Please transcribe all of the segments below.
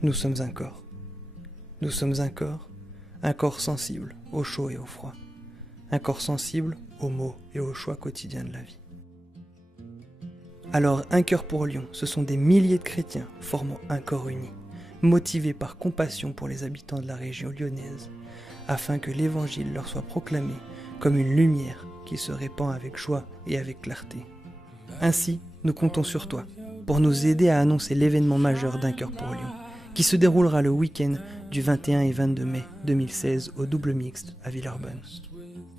Nous sommes un corps. Nous sommes un corps sensible au chaud et au froid, un corps sensible aux mots et aux choix quotidiens de la vie. Alors, un cœur pour Lyon, ce sont des milliers de chrétiens formant un corps uni, motivés par compassion pour les habitants de la région lyonnaise, afin que l'évangile leur soit proclamé comme une lumière qui se répand avec joie et avec clarté. Ainsi, nous comptons sur toi pour nous aider à annoncer l'événement majeur d'Un cœur pour Lyon, qui se déroulera le week-end du 21 et 22 mai 2016 au double mixte à Villeurbanne.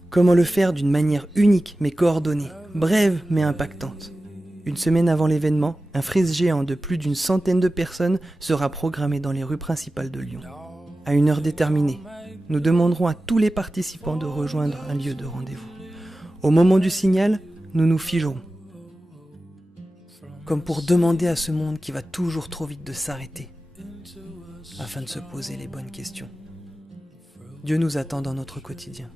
Comment le faire d'une manière unique mais coordonnée, brève mais impactante? Une semaine avant l'événement, un frise géant de plus d'une centaine de personnes sera programmé dans les rues principales de Lyon. À une heure déterminée, nous demanderons à tous les participants de rejoindre un lieu de rendez-vous. Au moment du signal, nous nous figerons. Comme pour demander à ce monde qui va toujours trop vite de s'arrêter, afin de se poser les bonnes questions. Dieu nous attend dans notre quotidien.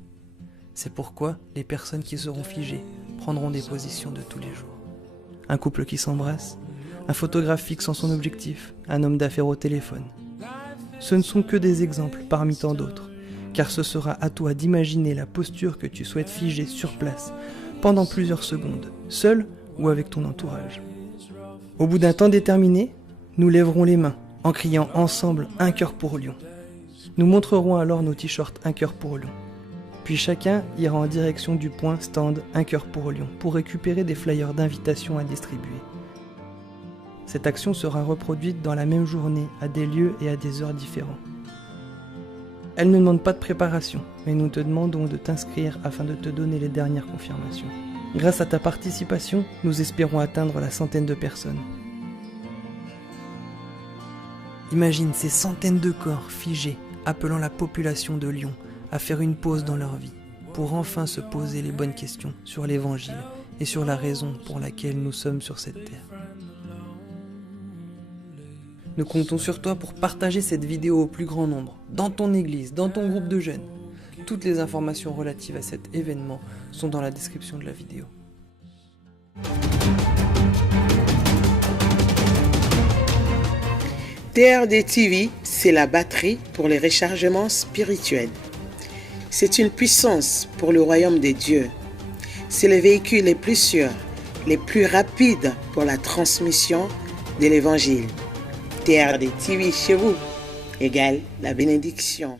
C'est pourquoi les personnes qui seront figées prendront des positions de tous les jours. Un couple qui s'embrasse, un photographe fixant son objectif, un homme d'affaires au téléphone. Ce ne sont que des exemples parmi tant d'autres, car ce sera à toi d'imaginer la posture que tu souhaites figer sur place pendant plusieurs secondes, seul ou avec ton entourage. Au bout d'un temps déterminé, nous lèverons les mains en criant ensemble « Un cœur pour Lyon ». Nous montrerons alors nos t-shirts « Un cœur pour Lyon ». Puis chacun ira en direction du point stand « Un cœur pour Lyon » pour récupérer des flyers d'invitation à distribuer. Cette action sera reproduite dans la même journée à des lieux et à des heures différents. Elle ne demande pas de préparation, mais nous te demandons de t'inscrire afin de te donner les dernières confirmations. Grâce à ta participation, nous espérons atteindre la centaine de personnes. Imagine ces centaines de corps figés appelant la population de Lyon à faire une pause dans leur vie pour enfin se poser les bonnes questions sur l'évangile et sur la raison pour laquelle nous sommes sur cette terre. Nous comptons sur toi pour partager cette vidéo au plus grand nombre, dans ton église, dans ton groupe de jeunes. Toutes les informations relatives à cet événement sont dans la description de la vidéo. TRD TV, c'est la batterie pour les rechargements spirituels. C'est une puissance pour le royaume des dieux. C'est le véhicule les plus sûrs, les plus rapides pour la transmission de l'évangile. TRD TV chez vous égale la bénédiction.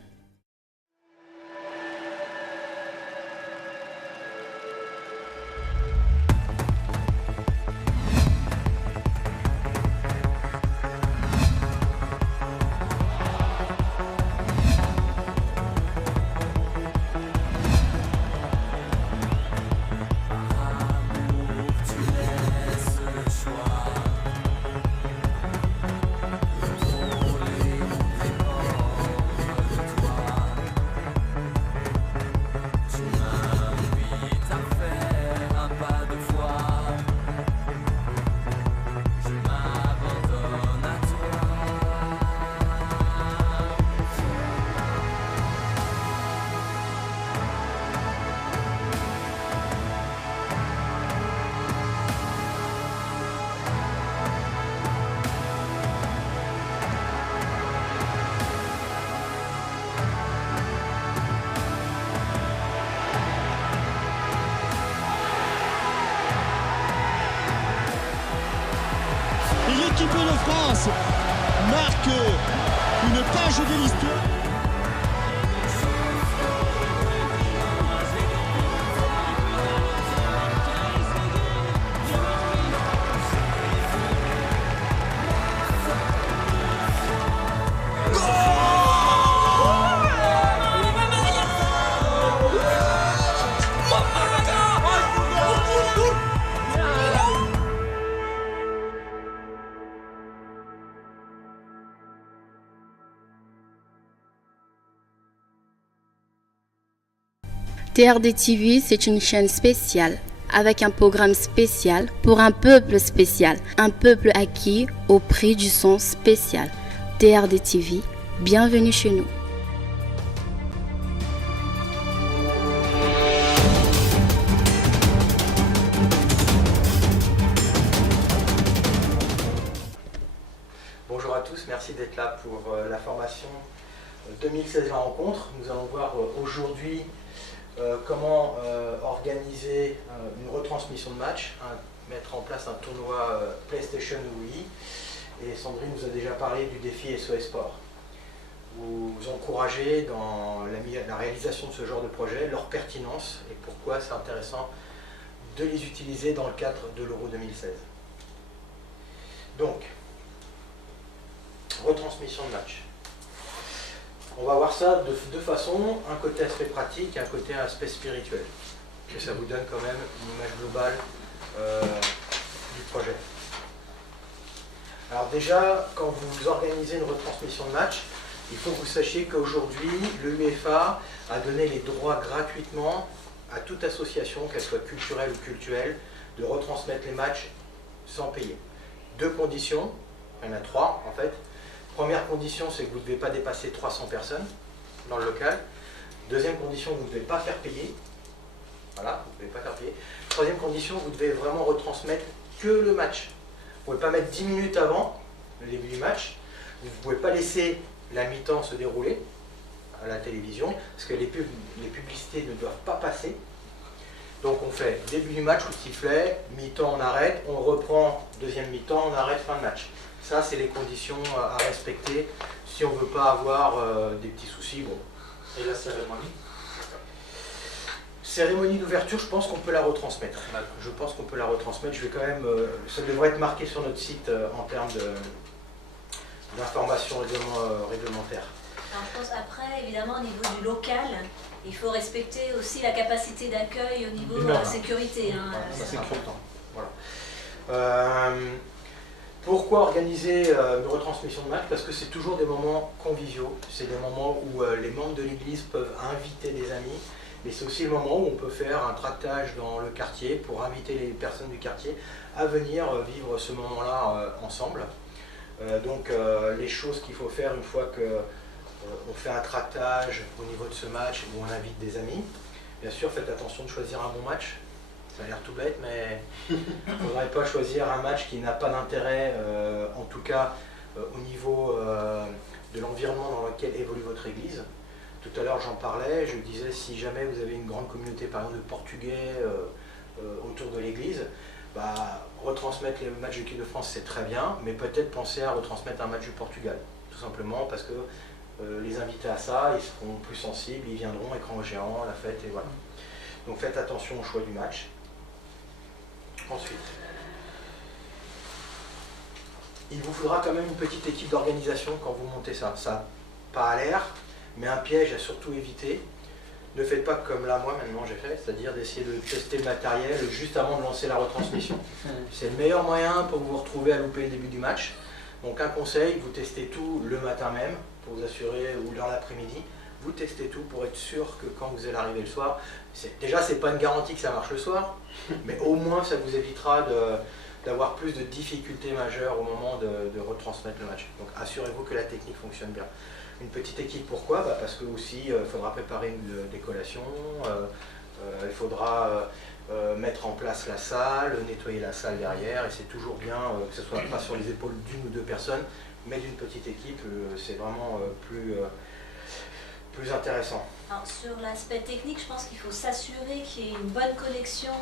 L'équipe de France marque une page de l'histoire. TRD TV, c'est une chaîne spéciale, avec un programme spécial pour un peuple spécial, un peuple acquis au prix du son spécial. TRD TV, bienvenue chez nous. Bonjour à tous, merci d'être là pour la formation 2016 la rencontre. Nous allons voir aujourd'hui comment organiser une retransmission de match, mettre en place un tournoi PlayStation Wii. Et Sandrine nous a déjà parlé du défi SOS Sport. Vous encouragez dans la réalisation de ce genre de projet, leur pertinence et pourquoi c'est intéressant de les utiliser dans le cadre de l'Euro 2016. Donc, retransmission de match. On va voir ça de deux façons, un côté aspect pratique et un côté aspect spirituel. Que ça vous donne quand même une image globale du projet. Alors déjà, quand vous organisez une retransmission de match, il faut que vous sachiez qu'aujourd'hui, l'UEFA a donné les droits gratuitement à toute association, qu'elle soit culturelle ou cultuelle, de retransmettre les matchs sans payer. Deux conditions, il y en a trois en fait. Première condition, c'est que vous ne devez pas dépasser 300 personnes dans le local. Deuxième condition, vous ne devez pas faire payer. Voilà, vous ne devez pas faire payer. Troisième condition, vous devez vraiment retransmettre que le match. Vous ne pouvez pas mettre 10 minutes avant le début du match. Vous ne pouvez pas laisser la mi-temps se dérouler à la télévision, parce que les publicités ne doivent pas passer. Donc on fait début du match, coup de sifflet, mi-temps on arrête, on reprend deuxième mi-temps, on arrête, fin de match. Ça c'est les conditions à respecter si on ne veut pas avoir des petits soucis. Bon. Et la cérémonie? Cérémonie d'ouverture, je pense qu'on peut la retransmettre. Je pense qu'on peut la retransmettre. Je vais quand même, ça devrait être marqué sur notre site en termes d'informations réglementaires. Alors, je pense après, évidemment, au niveau du local, il faut respecter aussi la capacité d'accueil au niveau de la sécurité. Hein, ça c'est important. Voilà. Pourquoi organiser une retransmission de match? Parce que c'est toujours des moments conviviaux. C'est des moments où les membres de l'église peuvent inviter des amis. Mais c'est aussi le moment où on peut faire un tractage dans le quartier pour inviter les personnes du quartier à venir vivre ce moment-là ensemble. Donc les choses qu'il faut faire une fois qu'on fait un tractage au niveau de ce match où on invite des amis. Bien sûr, faites attention de choisir un bon match. Ça a l'air tout bête, mais il ne faudrait pas choisir un match qui n'a pas d'intérêt, en tout cas au niveau de l'environnement dans lequel évolue votre église. Tout à l'heure j'en parlais, je disais si jamais vous avez une grande communauté par exemple de Portugais autour de l'église, retransmettre les matchs de l'équipe de France c'est très bien, mais peut-être penser à retransmettre un match du Portugal, tout simplement parce que les invités à ça, ils seront plus sensibles, ils viendront, écran géant, la fête et voilà. Donc faites attention au choix du match. Ensuite, il vous faudra quand même une petite équipe d'organisation quand vous montez ça. Ça n'a pas à l'air, mais un piège à surtout éviter. Ne faites pas comme là, moi, maintenant j'ai fait, c'est-à-dire d'essayer de tester le matériel juste avant de lancer la retransmission. C'est le meilleur moyen pour vous retrouver à louper le début du match. Donc un conseil, vous testez tout le matin même, pour vous assurer, ou dans l'après-midi. Vous testez tout pour être sûr que quand vous allez arriver le soir, déjà c'est pas une garantie que ça marche le soir, mais au moins ça vous évitera d'avoir plus de difficultés majeures au moment de retransmettre le match. Donc assurez-vous que la technique fonctionne bien. Une petite équipe, pourquoi? Parce que aussi il faudra préparer une décollation, il faudra mettre en place la salle, nettoyer la salle derrière, et c'est toujours bien que ce soit pas sur les épaules d'une ou deux personnes, mais d'une petite équipe, c'est vraiment plus intéressant. Alors, sur l'aspect technique, je pense qu'il faut s'assurer qu'il y ait une bonne connexion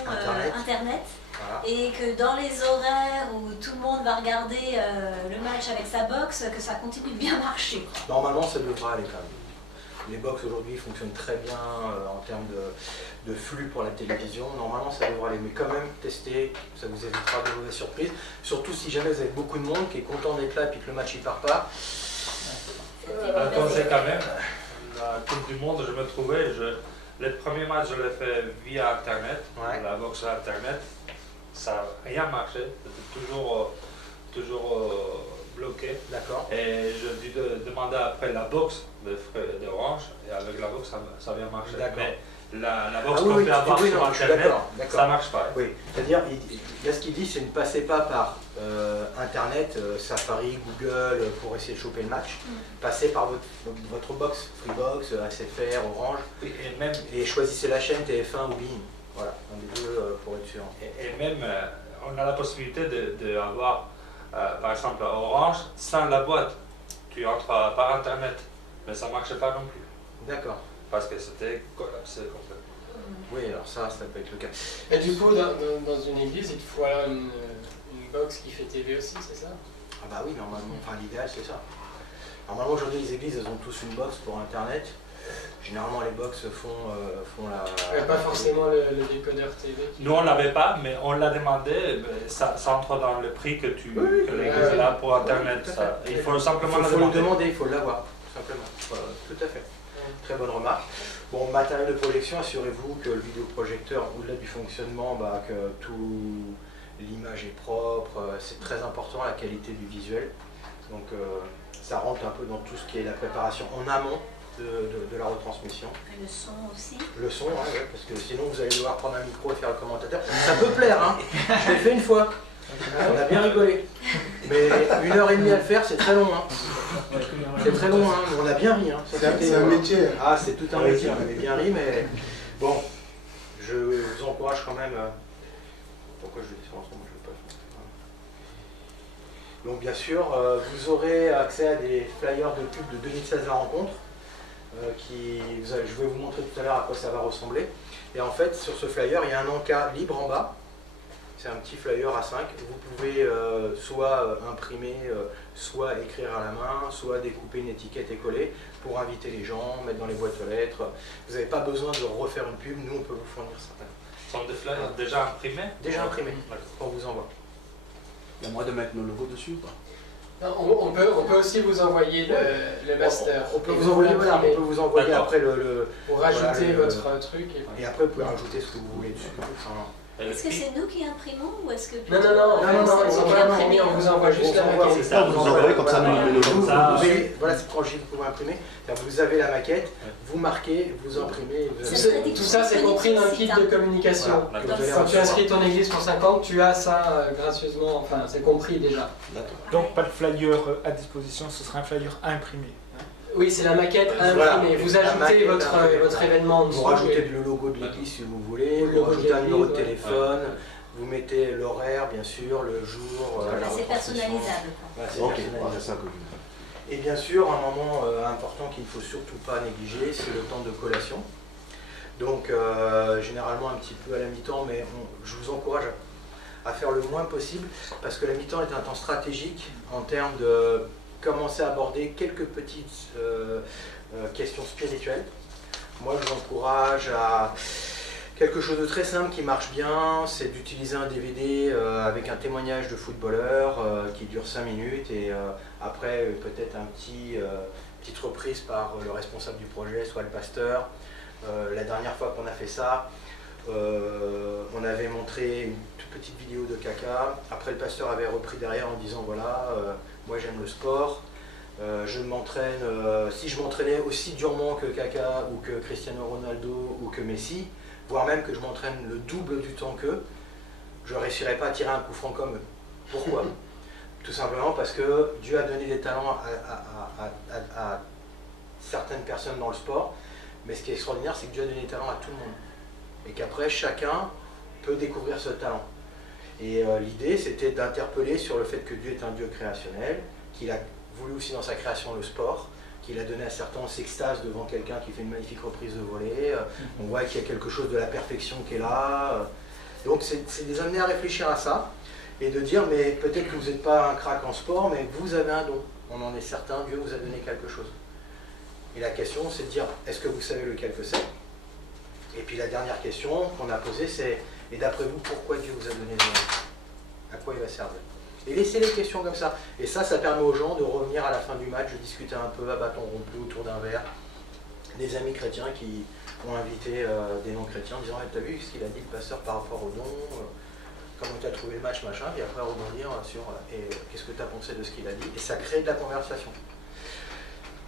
Internet. Voilà. Et que dans les horaires où tout le monde va regarder le match avec sa box, que ça continue de bien marcher. Normalement, ça devrait aller quand même. Les box aujourd'hui fonctionnent très bien en termes de flux pour la télévision. Normalement, ça devrait aller. Mais quand même, tester, ça vous évitera de mauvaises surprises. Surtout si jamais vous avez beaucoup de monde qui est content d'être là et puis que le match il part pas. Attendez quand même. La Coupe du Monde, je me trouvais, le premier match, je l'ai fait via Internet, la boxe Internet. Ça n'a rien marché, c'était toujours bloqué. D'accord. Et je lui demandais après la boxe d'Orange, et avec la boxe, ça a bien marché. Mais la boxe qu'on peut avoir sur Internet, ça ne marche pas. Oui, c'est-à-dire, là ce qu'il dit, c'est ne passez pas par Internet, Safari, Google, pour essayer de choper le match. Passez par votre box, Freebox, SFR, Orange, et choisissez la chaîne TF1 ou BeIN. Voilà, un des deux pour être sûr. Et même, on a la possibilité d'avoir, par exemple, Orange sans la boîte. tu entres par Internet. Mais ça ne marchait pas non plus. D'accord. Parce que c'était collapsé complètement. Oui, alors ça peut être le cas. Et du coup, dans une église, il te faut alors une box qui fait TV aussi, c'est ça? Ah bah oui, normalement, enfin l'idéal c'est ça. Normalement aujourd'hui les églises elles ont tous une box pour internet. Généralement les box font la... Pas forcément le décodeur TV. Nous on l'avait pas, mais on l'a demandé, ça entre dans le prix que l'église a pour internet. Ça. Il faut simplement le demander, il faut l'avoir, tout simplement. Voilà, tout à fait. Très bonne remarque. Bon, matériel de projection, assurez-vous que le vidéoprojecteur, au-delà du fonctionnement, que tout l'image est propre, c'est très important la qualité du visuel. Donc ça rentre un peu dans tout ce qui est la préparation en amont de la retransmission. Et le son aussi. Le son, ouais, parce que sinon vous allez devoir prendre un micro et faire le commentateur. Ça peut plaire, hein. Je l'ai fait une fois. On a bien rigolé. Mais 1h30 à le faire, c'est très long. Hein. C'est très long, hein. On a bien ri. Hein. C'est un métier. Ah, c'est tout un métier. On avait bien ri, mais bon, je vous encourage quand même. Pourquoi je le dis sur l'ensemble, je ne veux pas. Donc bien sûr, vous aurez accès à des flyers de pub de 2016 la rencontre. Je vais vous montrer tout à l'heure à quoi ça va ressembler. Et en fait, sur ce flyer, il y a un encas libre en bas. C'est un petit flyer A5. Vous pouvez soit imprimer, soit écrire à la main, soit découper une étiquette et coller pour inviter les gens, mettre dans les boîtes aux lettres. Vous n'avez pas besoin de refaire une pub, nous on peut vous fournir ça. Ce sont des flyers déjà imprimés? Déjà imprimés, on vous envoie. Il y a moyen de mettre nos logos dessus ou pas? On peut aussi vous envoyer le master. On peut vous envoyer après le... Pour rajouter votre truc. Et après, vous pouvez rajouter ce que vous voulez dessus. Est-ce que c'est nous qui imprimons ou est-ce que... Non, on vous envoie juste la maquette. C'est ça, vous envoyez comme ça, nous le logo. Voilà, c'est tranquille, vous pouvez imprimer. Vous avez la maquette, vous marquez, vous imprimez. Tout ça, c'est compris dans le kit de communication. Quand tu inscris ton église pour 50, tu as ça gracieusement, enfin, c'est compris déjà. Donc pas de flyer à disposition, ce sera un flyer imprimé. Oui, c'est la maquette imprimée. Voilà, vous ajoutez votre événement en dessous. Vous rajoutez le logo de l'église si vous voulez, vous rajoutez un numéro de téléphone, vous mettez l'horaire, bien sûr, le jour. C'est personnalisable. C'est ça que je... Et bien sûr, un moment important qu'il ne faut surtout pas négliger, c'est le temps de collation. Donc, généralement un petit peu à la mi-temps, mais je vous encourage à faire le moins possible, parce que la mi-temps est un temps stratégique en termes de commencer à aborder quelques petites questions spirituelles. Moi, je vous encourage à quelque chose de très simple qui marche bien, c'est d'utiliser un DVD avec un témoignage de footballeur qui dure 5 minutes et après peut-être petite reprise par le responsable du projet, soit le pasteur. La dernière fois qu'on a fait ça, on avait montré une toute petite vidéo de Kaka. Après, le pasteur avait repris derrière en disant voilà, moi j'aime le sport, je m'entraîne, si je m'entraînais aussi durement que Kaka ou que Cristiano Ronaldo ou que Messi, voire même que je m'entraîne le double du temps qu'eux, je ne réussirais pas à tirer un coup franc comme eux. Pourquoi? Tout simplement parce que Dieu a donné des talents à certaines personnes dans le sport, mais ce qui est extraordinaire, c'est que Dieu a donné des talents à tout le monde. Et qu'après, chacun peut découvrir ce talent. Et l'idée, c'était d'interpeller sur le fait que Dieu est un Dieu créationnel, qu'il a voulu aussi dans sa création le sport, qu'il a donné à certains, on s'extase devant quelqu'un qui fait une magnifique reprise de volée, on voit qu'il y a quelque chose de la perfection qui est là. Donc c'est des amener à réfléchir à ça, et de dire, mais peut-être que vous n'êtes pas un crack en sport, mais vous avez un don. On en est certain, Dieu vous a donné quelque chose. Et la question, c'est de dire, est-ce que vous savez lequel que c'est? Et puis la dernière question qu'on a posée, c'est, et d'après vous, pourquoi Dieu vous a donné des dons? À quoi il va servir? Et laissez les questions comme ça. Et ça permet aux gens de revenir à la fin du match, de discuter un peu à bâton rompu autour d'un verre. Des amis chrétiens qui ont invité des non-chrétiens en disant « T'as vu ce qu'il a dit le pasteur par rapport aux dons comment tu as trouvé le match, machin ?» Puis après rebondir sur « Et qu'est-ce que tu as pensé de ce qu'il a dit ?» Et ça crée de la conversation.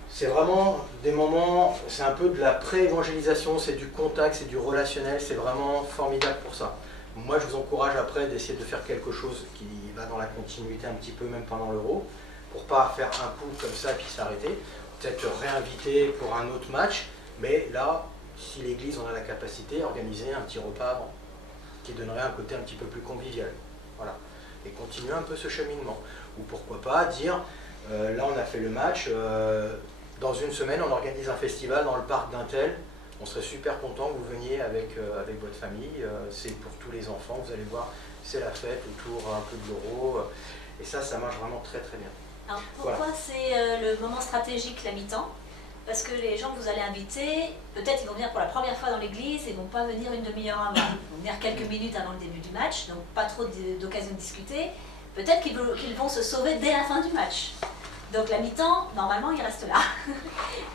C'est vraiment des moments, c'est un peu de la pré-évangélisation, c'est du contact, c'est du relationnel, c'est vraiment formidable pour ça. Moi, je vous encourage après d'essayer de faire quelque chose qui va dans la continuité un petit peu, même pendant l'Euro, pour pas faire un coup comme ça et puis s'arrêter. Peut-être réinviter pour un autre match, mais là, si l'Église en a la capacité, organiser un petit repas avant, qui donnerait un côté un petit peu plus convivial. Voilà. Et continuer un peu ce cheminement. Ou pourquoi pas dire, Là, on a fait le match. Dans une semaine, on organise un festival dans le parc d'Intel. On serait super content que vous veniez avec votre famille. C'est pour tous les enfants, vous allez voir, c'est la fête autour un peu de l'Euro. Et ça marche vraiment très très bien. Alors pourquoi c'est le moment stratégique, la mi-temps? Parce que les gens que vous allez inviter, peut-être ils vont venir pour la première fois dans l'église, ils ne vont pas venir une demi-heure avant. Ils vont venir quelques minutes avant le début du match, donc pas trop d'occasion de discuter. Peut-être qu'ils vont se sauver dès la fin du match. Donc la mi-temps, normalement, ils restent là,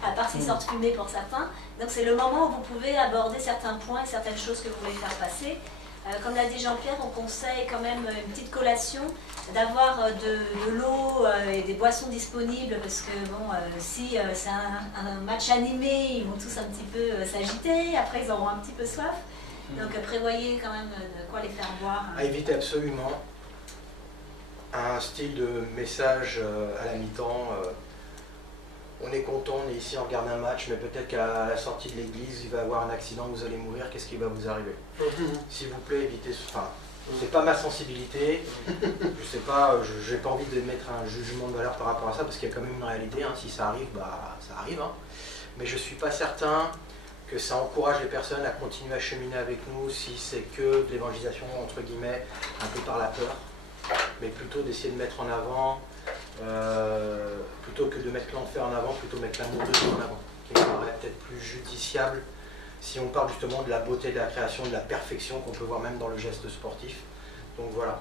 à part s'ils sortent fumés pour certains. Donc c'est le moment où vous pouvez aborder certains points et certaines choses que vous voulez faire passer. Comme l'a dit Jean-Pierre, on conseille quand même une petite collation, d'avoir de l'eau et des boissons disponibles, parce que bon, si c'est un match animé, ils vont tous un petit peu s'agiter, après ils auront un petit peu soif. Donc prévoyez quand même de quoi les faire boire. À éviter absolument un style de message à la mi-temps. On est content, on est ici, on regarde un match, mais peut-être qu'à la sortie de l'église, il va y avoir un accident, vous allez mourir, qu'est-ce qui va vous arriver? S'il vous plaît, évitez ce... Enfin, c'est pas ma sensibilité, je sais pas, j'ai pas envie de mettre un jugement de valeur par rapport à ça, parce qu'il y a quand même une réalité, hein. Si ça arrive, bah ça arrive. Hein. Mais je suis pas certain que ça encourage les personnes à continuer à cheminer avec nous si c'est que de l'évangélisation, entre guillemets, un peu par la peur, mais plutôt d'essayer de mettre en avant... plutôt que de mettre l'enfer en avant, plutôt mettre l'amour de Dieu en avant, qui me paraît peut-être plus judiciable si on parle justement de la beauté de la création, de la perfection qu'on peut voir même dans le geste sportif. Donc voilà,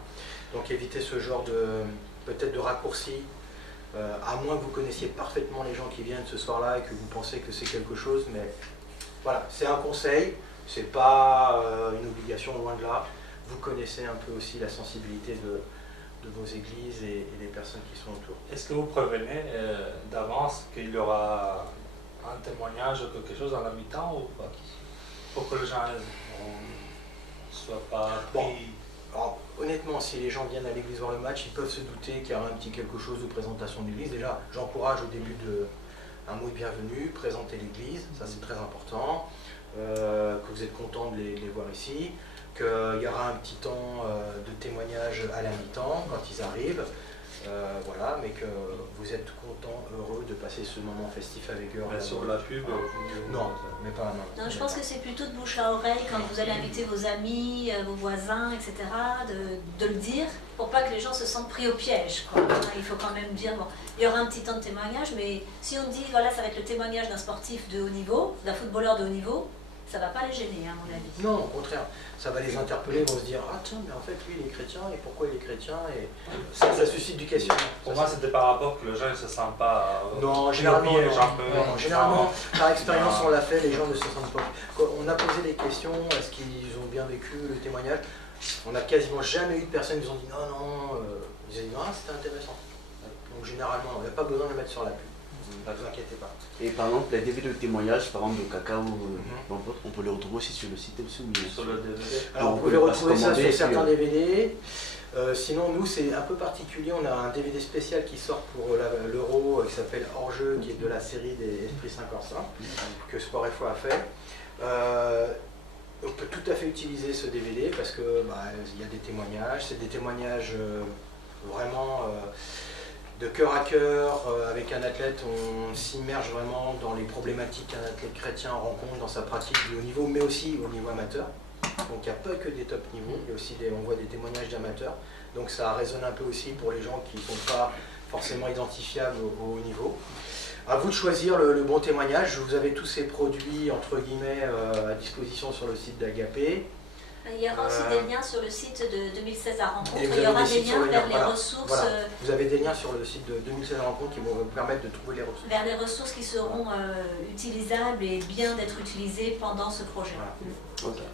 donc évitez ce genre de peut-être de raccourci, à moins que vous connaissiez parfaitement les gens qui viennent ce soir-là et que vous pensez que c'est quelque chose, mais voilà, c'est un conseil, c'est pas une obligation, loin de là. Vous connaissez un peu aussi la sensibilité de vos églises et des personnes qui sont autour. Est-ce que vous prévenez d'avance qu'il y aura un témoignage ou quelque chose à la mi-temps ou pas? Pour que les gens ne soient pas pris... Bon, alors, honnêtement, si les gens viennent à l'église voir le match, ils peuvent se douter qu'il y aura un petit quelque chose de présentation de l'église. Déjà, j'encourage au début un mot de bienvenue, présenter l'église, ça c'est très important, que vous êtes content de les voir ici. Qu'il y aura un petit temps de témoignage à la mi-temps quand ils arrivent, voilà, mais que vous êtes content, heureux de passer ce moment festif avec eux. Mais sur la pub non, mais pas non. Non, je pense que c'est plutôt de bouche à oreille quand vous allez inviter vos amis, vos voisins, etc., de le dire pour pas que les gens se sentent pris au piège, quoi. Il faut quand même dire, bon, il y aura un petit temps de témoignage, mais si on dit, voilà, ça va être le témoignage d'un sportif de haut niveau, d'un footballeur de haut niveau, ça ne va pas les gêner, à mon avis. Non, au contraire, ça va les interpeller, ils vont se dire « Ah tiens, mais en fait, lui, il est chrétien, et pourquoi il est chrétien ?» Et ça suscite du questionnement. Pour moi, c'était par rapport que les gens ne se sentent pas... Non, généralement, généralement, par expérience, on l'a fait, les gens ne se sentent pas. Quand on a posé des questions, est-ce qu'ils ont bien vécu le témoignage? On n'a quasiment jamais eu de personnes qui nous ont dit « Non, non, ils ont dit « Ah, c'était intéressant. » Donc généralement, on n'a pas besoin de le mettre sur la pub. Ne vous inquiétez pas. Et par exemple, les DVD de témoignage, par exemple de Cacao, on peut les retrouver aussi sur le site aussi. Sur le DVD. Alors vous pouvez retrouver ça sur certains DVD. Sinon, nous, c'est un peu particulier. On a un DVD spécial qui sort pour l'Euro qui s'appelle Hors-jeu, qui est de la série des Esprits Saint-Corsins, que Sport FO a fait. On peut tout à fait utiliser ce DVD parce que y a des témoignages. C'est des témoignages vraiment... de cœur à cœur, avec un athlète, on s'immerge vraiment dans les problématiques qu'un athlète chrétien rencontre dans sa pratique du haut niveau, mais aussi au niveau amateur. Donc il n'y a pas que des top niveaux, il y a aussi on voit des témoignages d'amateurs. Donc ça résonne un peu aussi pour les gens qui ne sont pas forcément identifiables au haut niveau. À vous de choisir le bon témoignage. Vous avez tous ces produits entre guillemets à disposition sur le site d'Agapé. Il y aura aussi des liens sur le site de 2016 à Rencontre. Il y aura des liens vers les ressources. Voilà. Vous avez des liens sur le site de 2016 à Rencontre qui vont vous permettre de trouver les ressources. Vers les ressources qui seront utilisables et bien d'être utilisées pendant ce projet. Voilà. Okay.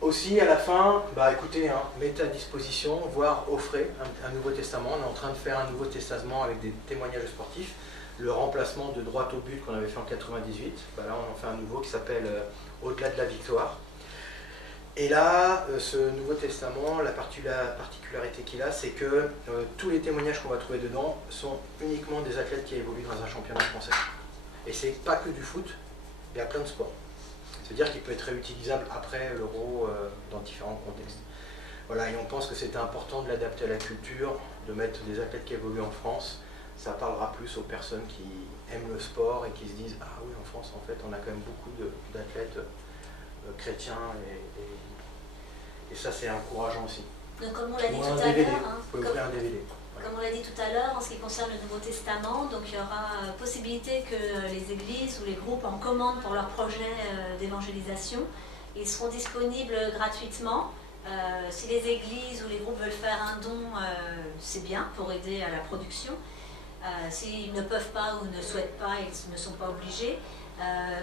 Aussi, à la fin, écoutez, mettez à disposition, voire offrez un Nouveau Testament. On est en train de faire un Nouveau Testament avec des témoignages sportifs. Le remplacement de Droit au but qu'on avait fait en 98. Là, on en fait un nouveau qui s'appelle Au-delà de la victoire. Et là, ce Nouveau Testament, la particularité qu'il a, c'est que tous les témoignages qu'on va trouver dedans sont uniquement des athlètes qui évoluent dans un championnat français. Et c'est pas que du foot, il y a plein de sports. C'est-à-dire qu'il peut être réutilisable après l'Euro dans différents contextes. Voilà, et on pense que c'était important de l'adapter à la culture, de mettre des athlètes qui évoluent en France, ça parlera plus aux personnes qui aiment le sport et qui se disent ah oui, en France, en fait, on a quand même beaucoup d'athlètes chrétiens et ça, c'est encourageant aussi. Donc, comme on l'a dit tout à l'heure, comme on l'a dit tout à l'heure, en ce qui concerne le Nouveau Testament, donc il y aura possibilité que les églises ou les groupes en commandent pour leurs projets d'évangélisation. Ils seront disponibles gratuitement. Si les églises ou les groupes veulent faire un don, c'est bien pour aider à la production. S'ils ne peuvent pas ou ne souhaitent pas, ils ne sont pas obligés.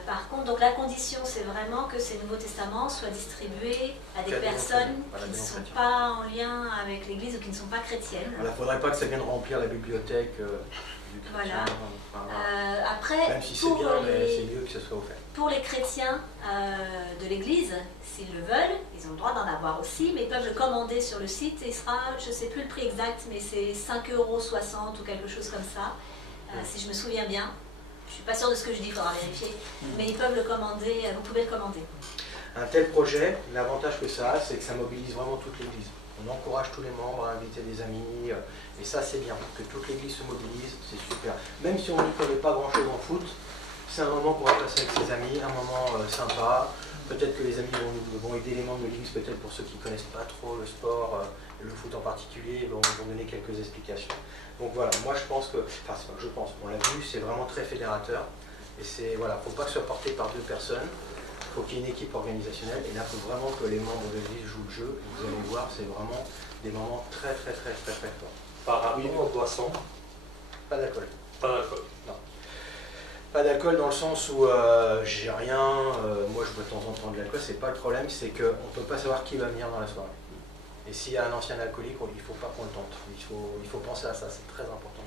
Par contre, donc la condition, c'est vraiment que ces Nouveaux Testaments soient distribués à des personnes qui ne sont pas en lien avec l'Église ou qui ne sont pas chrétiennes. Il ne faudrait pas que ça vienne remplir la bibliothèque du chrétien. Voilà. Après, même si c'est bien, mais c'est mieux que ça soit offert. Pour les chrétiens de l'Église, s'ils le veulent, ils ont le droit d'en avoir aussi, mais ils peuvent le commander sur le site et il sera, je ne sais plus le prix exact, mais c'est 5,60 € ou quelque chose comme ça, si je me souviens bien. Je ne suis pas sûre de ce que je dis, il faudra vérifier, mais ils peuvent le commander, vous pouvez le commander. Un tel projet, l'avantage que ça a, c'est que ça mobilise vraiment toute l'Église. On encourage tous les membres à inviter des amis, et ça c'est bien, que toute l'Église se mobilise, c'est super. Même si on n'y connaît pas grand-chose en foot, c'est un moment qu'on va passer avec ses amis, un moment sympa. Peut-être que les amis vont aider les membres de l'Église, peut-être pour ceux qui ne connaissent pas trop le sport, le foot en particulier, vont donner quelques explications. Donc voilà, moi je pense que, enfin je pense, on l'a vu, c'est vraiment très fédérateur. Et c'est, voilà, faut pas que ce soit porté par deux personnes, il faut qu'il y ait une équipe organisationnelle. Et là, il faut vraiment que les membres de l'Église jouent le jeu. Et vous allez voir, c'est vraiment des moments très forts. Par rapport aux boissons, pas d'alcool. Pas d'alcool. Non. Pas d'alcool dans le sens où j'ai rien, moi je bois de temps en temps de l'alcool, c'est pas le problème, c'est qu'on ne peut pas savoir qui va venir dans la soirée. Et s'il y a un ancien alcoolique, il ne faut pas qu'on le tente, il faut penser à ça, c'est très important.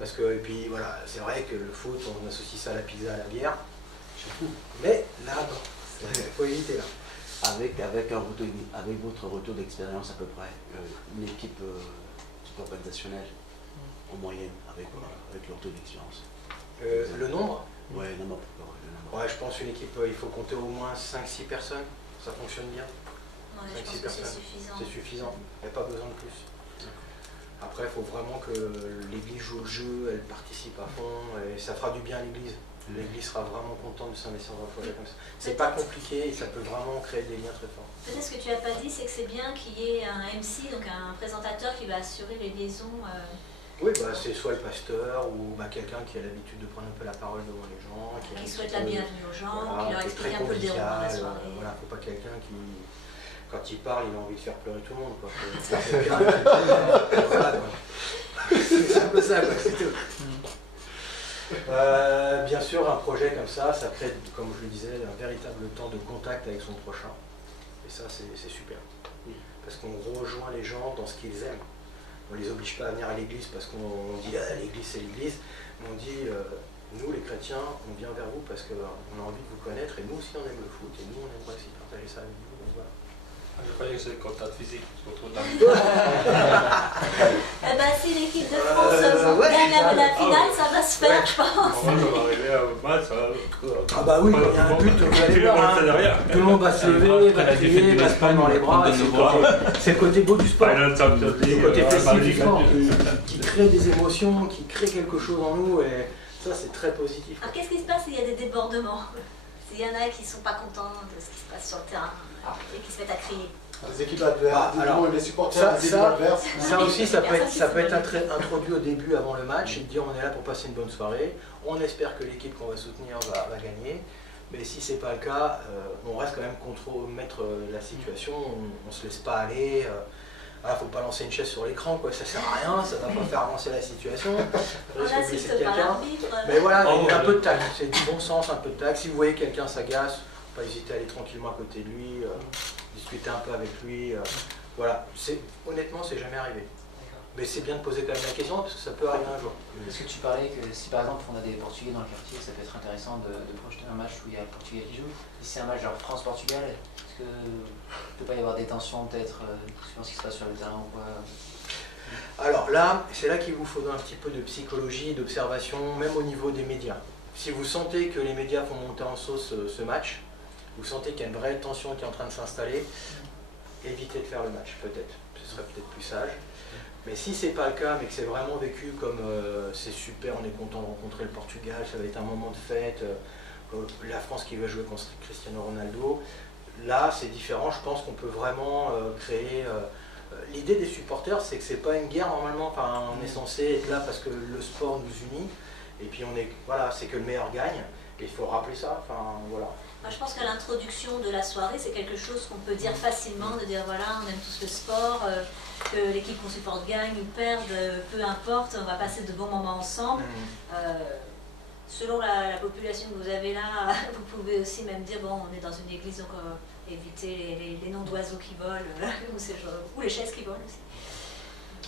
Parce que, et puis voilà, c'est vrai que le foot, on associe ça à la pizza, à la bière, mais là, non, il faut éviter là. Avec votre retour d'expérience à peu près, une équipe organisationnelle en moyenne, avec le retour d'expérience. Le nombre? Ouais, le nombre. Ouais, je pense une équipe, il faut compter au moins 5-6 personnes, ça fonctionne bien. Ouais, 5-6 personnes, c'est suffisant, il n'y a pas besoin de plus. Après, il faut vraiment que l'Église joue le jeu, elle participe à fond, et ça fera du bien à l'Église. L'Église sera vraiment contente de s'investir dans un projet comme ça. C'est pas compliqué et ça peut vraiment créer des liens très forts. Peut-être ce que tu n'as pas dit, c'est que c'est bien qu'il y ait un MC, donc un présentateur qui va assurer les liaisons. Oui, c'est soit le pasteur ou quelqu'un qui a l'habitude de prendre un peu la parole devant les gens. Qui souhaite la bienvenue aux gens, qui leur explique un peu le déroulement de la soirée. Voilà, faut pas quelqu'un qui, quand il parle, il a envie de faire pleurer tout le monde. C'est un peu ça, c'est tout. Bien sûr, un projet comme ça crée, comme je le disais, un véritable temps de contact avec son prochain. Et ça, c'est super. Parce qu'on rejoint les gens dans ce qu'ils aiment. On ne les oblige pas à venir à l'église parce qu'on dit l'église c'est l'église. Mais on dit nous les chrétiens, on vient vers vous parce qu'on a envie de vous connaître et nous aussi on aime le foot et nous on aimerait aussi partager ça avec vous. Donc, voilà. Je croyais que c'est le contact physique. Si l'équipe de France gagne la finale, ça va se faire, je pense. Ça va arriver au match. Ah bah oui, il y a un but, vous allez voir. Tout le monde va se lever, va crier, va se prendre dans les bras. C'est le côté beau du sport. Le côté festif du sport qui crée des émotions, qui crée quelque chose en nous. Et ça, c'est très positif. Alors qu'est-ce qui se passe s'il y a des débordements? S'il y en a qui ne sont pas contents de ce qui se passe sur le terrain et qui se mettent à crier? Les équipes adverses, les supporters des équipes adverses. Ça aussi, ça peut être introduit au début avant le match et de dire on est là pour passer une bonne soirée. On espère que l'équipe qu'on va soutenir va gagner. Mais si c'est pas le cas, on reste quand même maître la situation. On se laisse pas aller. Faut pas lancer une chaise sur l'écran, ça sert à rien, ça va pas faire avancer la situation. Mais voilà, il y a un peu de tact, c'est du bon sens, un peu de tact. Si vous voyez quelqu'un s'agace, pas hésiter à aller tranquillement à côté de lui, discuter un peu avec lui. Voilà, honnêtement, c'est jamais arrivé. Mais c'est bien de poser quand même la question parce que ça peut arriver un jour. Est-ce que tu parlais que si par exemple on a des Portugais dans le quartier, ça peut être intéressant de projeter un match où il y a le Portugais qui joue? Si c'est un match genre France-Portugal, est-ce qu'il ne peut pas y avoir des tensions peut-être suivant ce qui se passe sur le terrain ou quoi? Alors là, c'est là qu'il vous faudra un petit peu de psychologie, d'observation, même au niveau des médias. Si vous sentez que les médias font monter en sauce ce match, vous sentez qu'il y a une vraie tension qui est en train de s'installer, évitez de faire le match, peut-être. Ce serait peut-être plus sage. Mais si c'est pas le cas, mais que c'est vraiment vécu comme c'est super, on est content de rencontrer le Portugal, ça va être un moment de fête, la France qui va jouer contre Cristiano Ronaldo, là c'est différent, je pense qu'on peut vraiment créer... l'idée des supporters, c'est que c'est pas une guerre normalement, enfin, on est censé être là parce que le sport nous unit, et puis on est, voilà, c'est que le meilleur gagne, et il faut rappeler ça, enfin voilà. Je pense qu'à l'introduction de la soirée, c'est quelque chose qu'on peut dire facilement, de dire voilà, on aime tous le sport, que l'équipe qu'on supporte gagne ou perde, peu importe, on va passer de bons moments ensemble. Selon la population que vous avez là, vous pouvez aussi même dire bon, on est dans une église, donc éviter les noms d'oiseaux qui volent, ou les chaises qui volent aussi.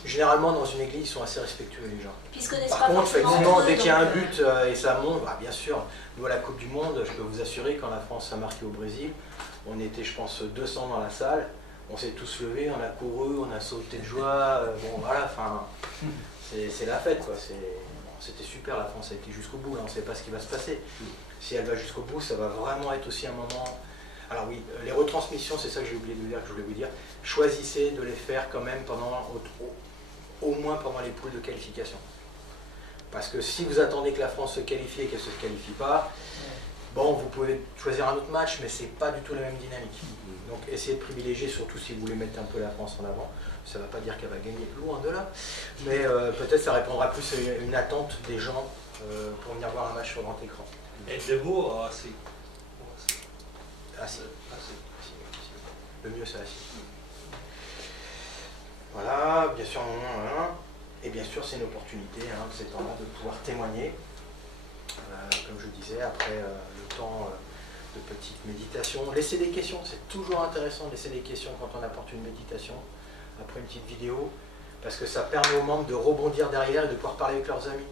Généralement, dans une église, ils sont assez respectueux, les gens. Puis ils se connaissent Par pas contre, effectivement, dès qu'il y a un donc, but et ça monte, bah, bien sûr, nous à la Coupe du Monde, je peux vous assurer, quand la France a marqué au Brésil, on était, je pense, 200 dans la salle, on s'est tous levés, on a couru, on a sauté de joie, bon voilà, enfin, c'est la fête, quoi. C'était super, la France a été jusqu'au bout, là, on ne sait pas ce qui va se passer. Si elle va jusqu'au bout, ça va vraiment être aussi un moment... Alors oui, les retransmissions, c'est ça que j'ai oublié de vous dire, que je voulais vous dire, choisissez de les faire quand même pendant... au moins pendant les poules de qualification. Parce que si vous attendez que la France se qualifie et qu'elle ne se qualifie pas, bon, vous pouvez choisir un autre match, mais c'est pas du tout la même dynamique. Donc essayez de privilégier, surtout si vous voulez mettre un peu la France en avant. Ça ne va pas dire qu'elle va gagner, loin de là, mais peut-être ça répondra plus à une attente des gens pour venir voir un match sur grand écran. Et debout, assis. Assis. Le mieux, c'est assis. Voilà, bien sûr, et bien sûr c'est une opportunité, c'est temps de pouvoir témoigner, comme je disais, après le temps de petite méditation. Laissez des questions, c'est toujours intéressant de laisser des questions quand on apporte une méditation, après une petite vidéo, parce que ça permet aux membres de rebondir derrière et de pouvoir parler avec leurs amis.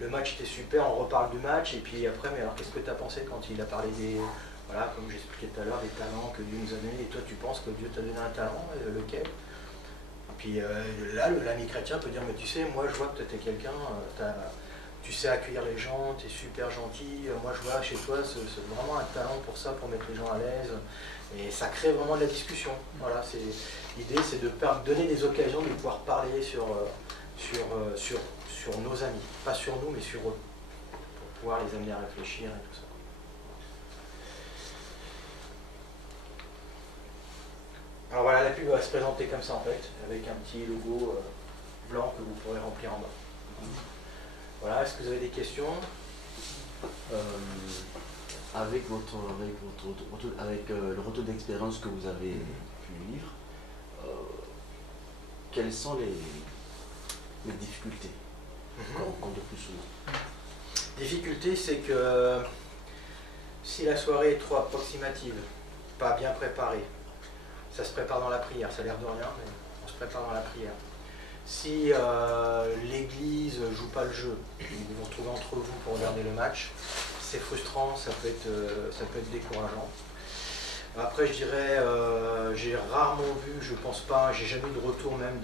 Le match était super, on reparle du match, et puis après, mais alors qu'est-ce que tu as pensé quand il a parlé des... Voilà, comme j'expliquais tout à l'heure, des talents que Dieu nous a donnés, et toi tu penses que Dieu t'a donné un talent, lequel ? Puis là, l'ami chrétien peut dire, mais tu sais, moi je vois que tu es quelqu'un, tu sais accueillir les gens, tu es super gentil, moi je vois chez toi, c'est vraiment un talent pour ça, pour mettre les gens à l'aise, et ça crée vraiment de la discussion. Voilà, l'idée c'est de donner des occasions de pouvoir parler sur nos amis, pas sur nous, mais sur eux, pour pouvoir les amener à réfléchir et tout ça. Alors voilà, la pub va se présenter comme ça en fait, avec un petit logo blanc que vous pourrez remplir en bas. Voilà, est-ce que vous avez des questions? Avec le retour d'expérience que vous avez pu vivre, quelles sont les difficultés qu'on rencontre le plus souvent? Difficulté, c'est que si la soirée est trop approximative, pas bien préparée, ça se prépare dans la prière, ça a l'air de rien, mais on se prépare dans la prière. Si l'église ne joue pas le jeu, vous vous retrouvez entre vous pour regarder le match, c'est frustrant, ça peut être décourageant. Après, je dirais, j'ai rarement vu, je pense pas, j'ai jamais eu de retour même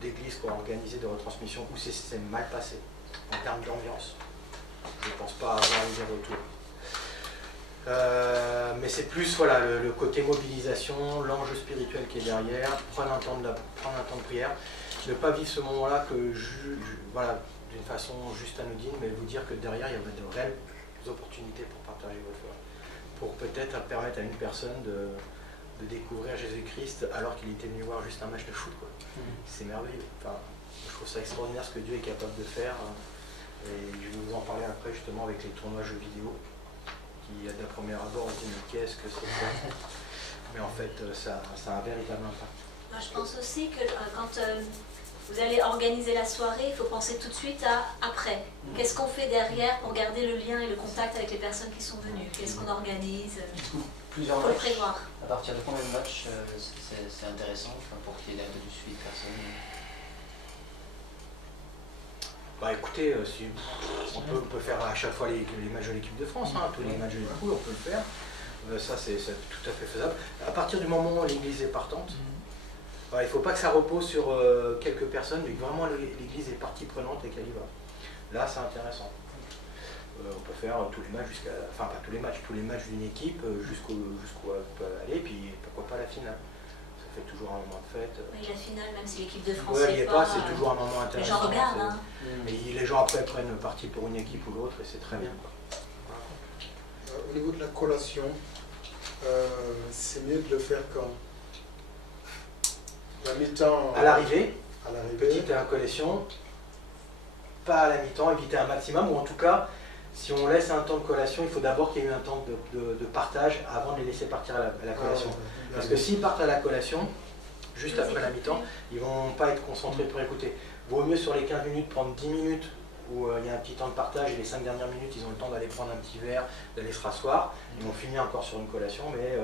d'église qui a organisé des retransmissions où c'est mal passé, en termes d'ambiance. Je ne pense pas avoir eu des retours. Mais c'est plus voilà, le côté mobilisation, l'enjeu spirituel qui est derrière, prendre un temps de prière, ne pas vivre ce moment-là voilà, d'une façon juste anodine, mais vous dire que derrière il y a de réelles opportunités pour partager votre foi, pour peut-être permettre à une personne de découvrir Jésus-Christ alors qu'il était venu voir juste un match de foot, quoi. C'est merveilleux. Enfin, je trouve ça extraordinaire ce que Dieu est capable de faire, et je vais vous en parler après justement avec les tournois jeux vidéo. Qui, d'un premier abord, on se dit mais qu'est-ce que c'est ça? Mais en fait, ça a un véritable impact. Moi, je pense aussi que quand vous allez organiser la soirée, il faut penser tout de suite à après. Qu'est-ce qu'on fait derrière pour garder le lien et le contact avec les personnes qui sont venues? Qu'est-ce qu'on organise? Plusieurs faut le matchs. prévoir. À partir de combien de matchs c'est intéressant pour qu'il y ait du suivi de personnes? Bah écoutez, on peut faire à chaque fois les matchs de l'équipe de France, tous les matchs de l'équipe, on peut le faire. Ça c'est tout à fait faisable. À partir du moment où l'église est partante, il ne faut pas que ça repose sur quelques personnes, mais que vraiment l'église est partie prenante et qu'elle y va. Là c'est intéressant. On peut faire tous les matchs enfin pas tous les matchs d'une équipe jusqu'où elle peut aller, puis pourquoi pas la finale. Ça fait toujours un moment de fête. Oui, la finale, même si l'équipe de France n'y est pas, c'est toujours un moment intéressant. Les gens regardent. Hein. Et les gens après prennent parti pour une équipe ou l'autre et c'est très bien. Quoi. Au niveau de la collation, c'est mieux de le faire quand la mi-temps. À l'arrivée, petite collation, pas à la mi-temps, éviter un maximum, ou en tout cas, si on laisse un temps de collation, il faut d'abord qu'il y ait eu un temps de partage avant de les laisser partir à la collation. Parce que s'ils partent à la collation, juste après la mi-temps, ils ne vont pas être concentrés pour écouter. Vaut mieux sur les 15 minutes prendre 10 minutes où il y a un petit temps de partage et les 5 dernières minutes, ils ont le temps d'aller prendre un petit verre, d'aller se rasseoir. Ils vont finir encore sur une collation, mais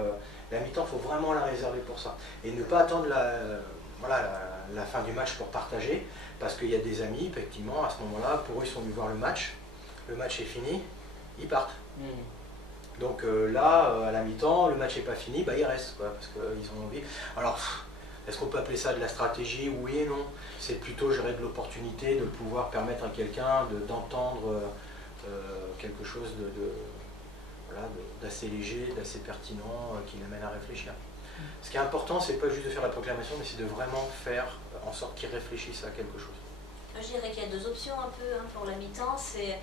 la mi-temps, il faut vraiment la réserver pour ça. Et ne pas attendre la fin du match pour partager, parce qu'il y a des amis, effectivement, à ce moment-là, pour eux, ils sont venus voir le match est fini, ils partent. Donc là, à la mi-temps, le match n'est pas fini, bah, ils restent, quoi, parce qu'ils ont envie. Alors, est-ce qu'on peut appeler ça de la stratégie? Oui et non. C'est plutôt gérer de l'opportunité, de pouvoir permettre à quelqu'un d'entendre quelque chose d'assez léger, d'assez pertinent, qui l'amène à réfléchir. Ce qui est important, c'est pas juste de faire la proclamation, mais c'est de vraiment faire en sorte qu'ils réfléchissent à quelque chose. Je dirais qu'il y a deux options un peu pour la mi-temps. C'est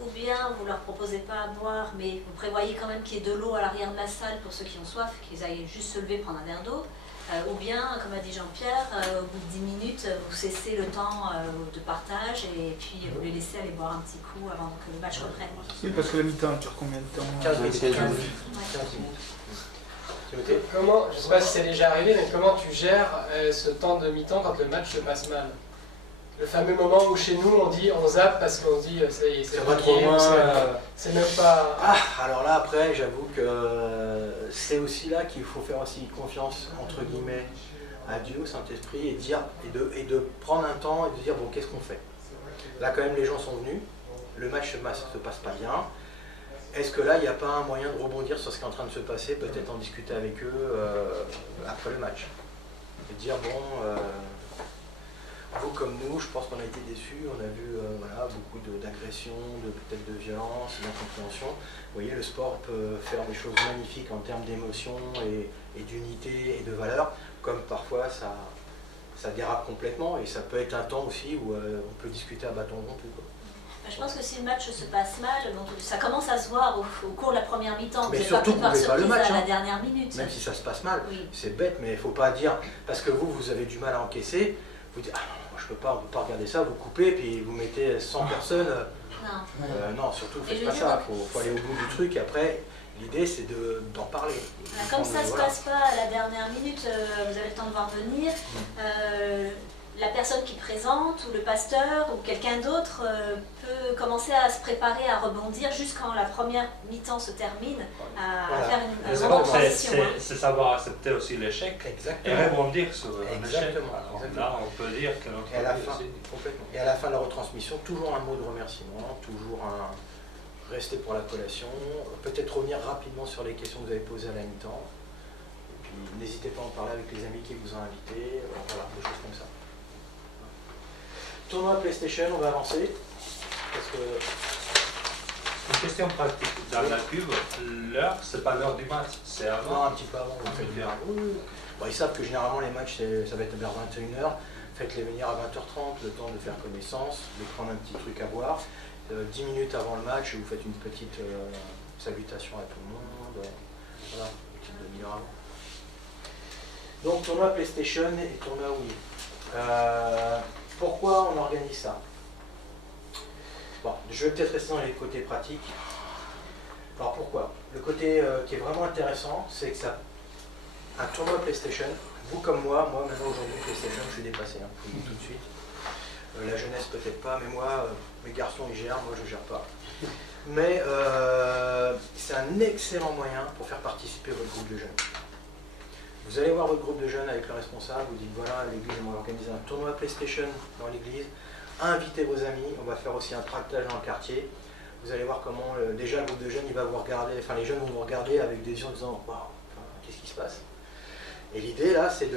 ou bien vous leur proposez pas à boire, mais vous prévoyez quand même qu'il y ait de l'eau à l'arrière de la salle pour ceux qui ont soif, qu'ils aillent juste se lever prendre un verre d'eau. Ou bien, comme a dit Jean-Pierre, au bout de 10 minutes, vous cessez le temps de partage et puis vous les laissez aller boire un petit coup avant que le match reprenne. Oui, parce que la mi-temps dure combien de temps? 15 minutes. 15 minutes. Comment, je ne sais pas si c'est déjà arrivé, mais comment tu gères ce temps de mi-temps quand le match se passe mal? Le fameux moment où chez nous on zappe parce qu'on se dit ça y est, c'est pas trop loin, c'est même pas... alors là après j'avoue que c'est aussi là qu'il faut faire aussi confiance entre guillemets à Dieu, au Saint-Esprit, et de prendre un temps et de dire bon, qu'est-ce qu'on fait? Là quand même les gens sont venus, le match se passe pas bien. Est-ce que là il n'y a pas un moyen de rebondir sur ce qui est en train de se passer, peut-être en discuter avec eux après le match et dire bon, vous comme nous, je pense qu'on a été déçus, on a vu beaucoup d'agressions, peut-être de violence, d'incompréhension. Vous voyez, le sport peut faire des choses magnifiques en termes d'émotion et d'unité et de valeur, comme parfois ça dérape complètement, et ça peut être un temps aussi où on peut discuter à bâton rompu. Je pense que si le match se passe mal, ça commence à se voir au cours de la première mi-temps. Mais surtout, vous ne pouvez pas le match, à la dernière minute. Même si ça se passe mal, oui. C'est bête, mais il ne faut pas dire, parce que vous avez du mal à encaisser, vous dites, on ne peut pas regarder ça, vous coupez, puis vous mettez 100 personnes. Non, surtout, faites pas ça, il faut aller au bout du truc, et après, l'idée c'est d'en parler. Comme ça ne se passe pas à la dernière minute, vous avez le temps de voir venir. La personne qui présente, ou le pasteur, ou quelqu'un d'autre peut commencer à se préparer à rebondir jusqu'à la première mi-temps se termine, à faire une bonne transition. C'est savoir accepter aussi l'échec et rebondir sur un échec. Là, on peut dire que notre Et à la fin de la retransmission, toujours un mot de remerciement, toujours rester pour la collation, peut-être revenir rapidement sur les questions que vous avez posées à la mi-temps. Et puis n'hésitez pas à en parler avec les amis qui vous ont invités, voilà, des choses comme ça. Tournoi PlayStation, on va avancer. Parce que... Une question pratique. Dans la pub, l'heure, c'est pas l'heure du match, c'est avant. Non, un petit peu avant. Bon, ils savent que généralement les matchs, ça va être vers 21h. Faites-les venir à 20h30, le temps de faire connaissance, de prendre un petit truc à boire. 10 minutes avant le match, vous faites une petite salutation à tout le monde. Voilà, une petite demi-heure avant. Donc, tournoi PlayStation et tournoi Wii. Pourquoi on organise ça? Bon, je vais peut-être rester dans les côtés pratiques. Alors pourquoi? Le côté qui est vraiment intéressant, c'est que un tournoi PlayStation, vous comme moi maintenant aujourd'hui PlayStation, je suis dépassé, je vous le dis tout de suite. La jeunesse peut-être pas, mais moi, mes garçons ils gèrent, moi je gère pas. Mais c'est un excellent moyen pour faire participer votre groupe de jeunes. Vous allez voir votre groupe de jeunes avec le responsable, vous dites voilà, l'église, on va organiser un tournoi PlayStation dans l'église, invitez vos amis, on va faire aussi un tractage dans le quartier. Vous allez voir comment déjà le groupe de jeunes, il va vous regarder, enfin les jeunes vont vous regarder avec des yeux en disant waouh, qu'est-ce qui se passe? Et l'idée là, c'est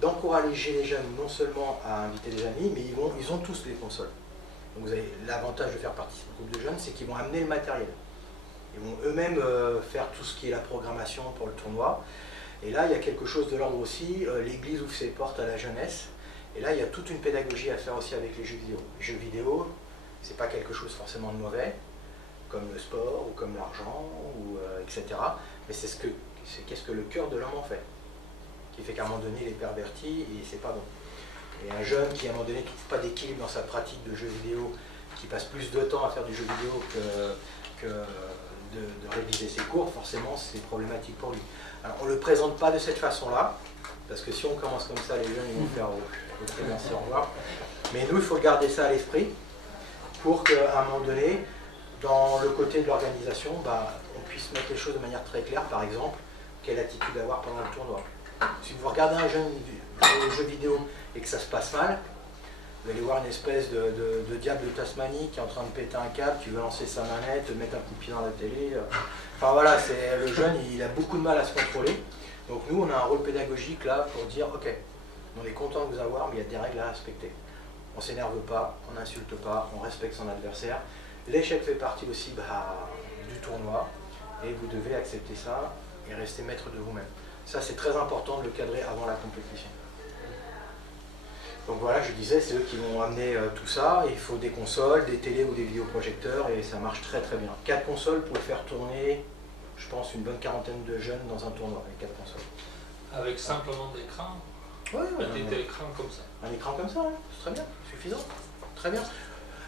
d'encourager les jeunes non seulement à inviter des amis, mais ils ont tous les consoles. Donc vous avez l'avantage de faire participer au groupe de jeunes, c'est qu'ils vont amener le matériel. Ils vont eux-mêmes faire tout ce qui est la programmation pour le tournoi. Et là, il y a quelque chose de l'ordre aussi, l'Église ouvre ses portes à la jeunesse, et là, il y a toute une pédagogie à faire aussi avec les jeux vidéo. Les jeux vidéo, c'est pas quelque chose forcément de mauvais, comme le sport, ou comme l'argent, ou etc. Mais qu'est-ce que le cœur de l'homme en fait, qui fait qu'à un moment donné, il est perverti, et c'est pas bon. Et un jeune qui, à un moment donné, ne trouve pas d'équilibre dans sa pratique de jeux vidéo, qui passe plus de temps à faire du jeu vidéo que de réviser ses cours, forcément, c'est problématique pour lui. Alors, on ne le présente pas de cette façon-là, parce que si on commence comme ça, les jeunes ils vont faire ok, merci, au revoir. Mais nous, il faut garder ça à l'esprit, pour qu'à un moment donné, dans le côté de l'organisation, on puisse mettre les choses de manière très claire, par exemple, quelle attitude avoir pendant le tournoi. Si vous regardez un jeune jeu vidéo et que ça se passe mal, vous allez voir une espèce de diable de Tasmanie qui est en train de péter un câble, qui veut lancer sa manette, mettre un coup de pied dans la télé. Enfin voilà, le jeune, il a beaucoup de mal à se contrôler. Donc nous, on a un rôle pédagogique là pour dire, ok, on est content de vous avoir, mais il y a des règles à respecter. On ne s'énerve pas, on n'insulte pas, on respecte son adversaire. L'échec fait partie aussi du tournoi, et vous devez accepter ça et rester maître de vous-même. Ça, c'est très important de le cadrer avant la compétition. Donc voilà, je disais, c'est eux qui vont amener tout ça. Il faut des consoles, des télés ou des vidéoprojecteurs, et ça marche très très bien. 4 consoles pour faire tourner, je pense, une bonne quarantaine de jeunes dans un tournoi avec 4 consoles. Avec simplement d'écran? Oui, un petit écran comme ça. Un écran comme ça, c'est très bien, suffisant. Très bien.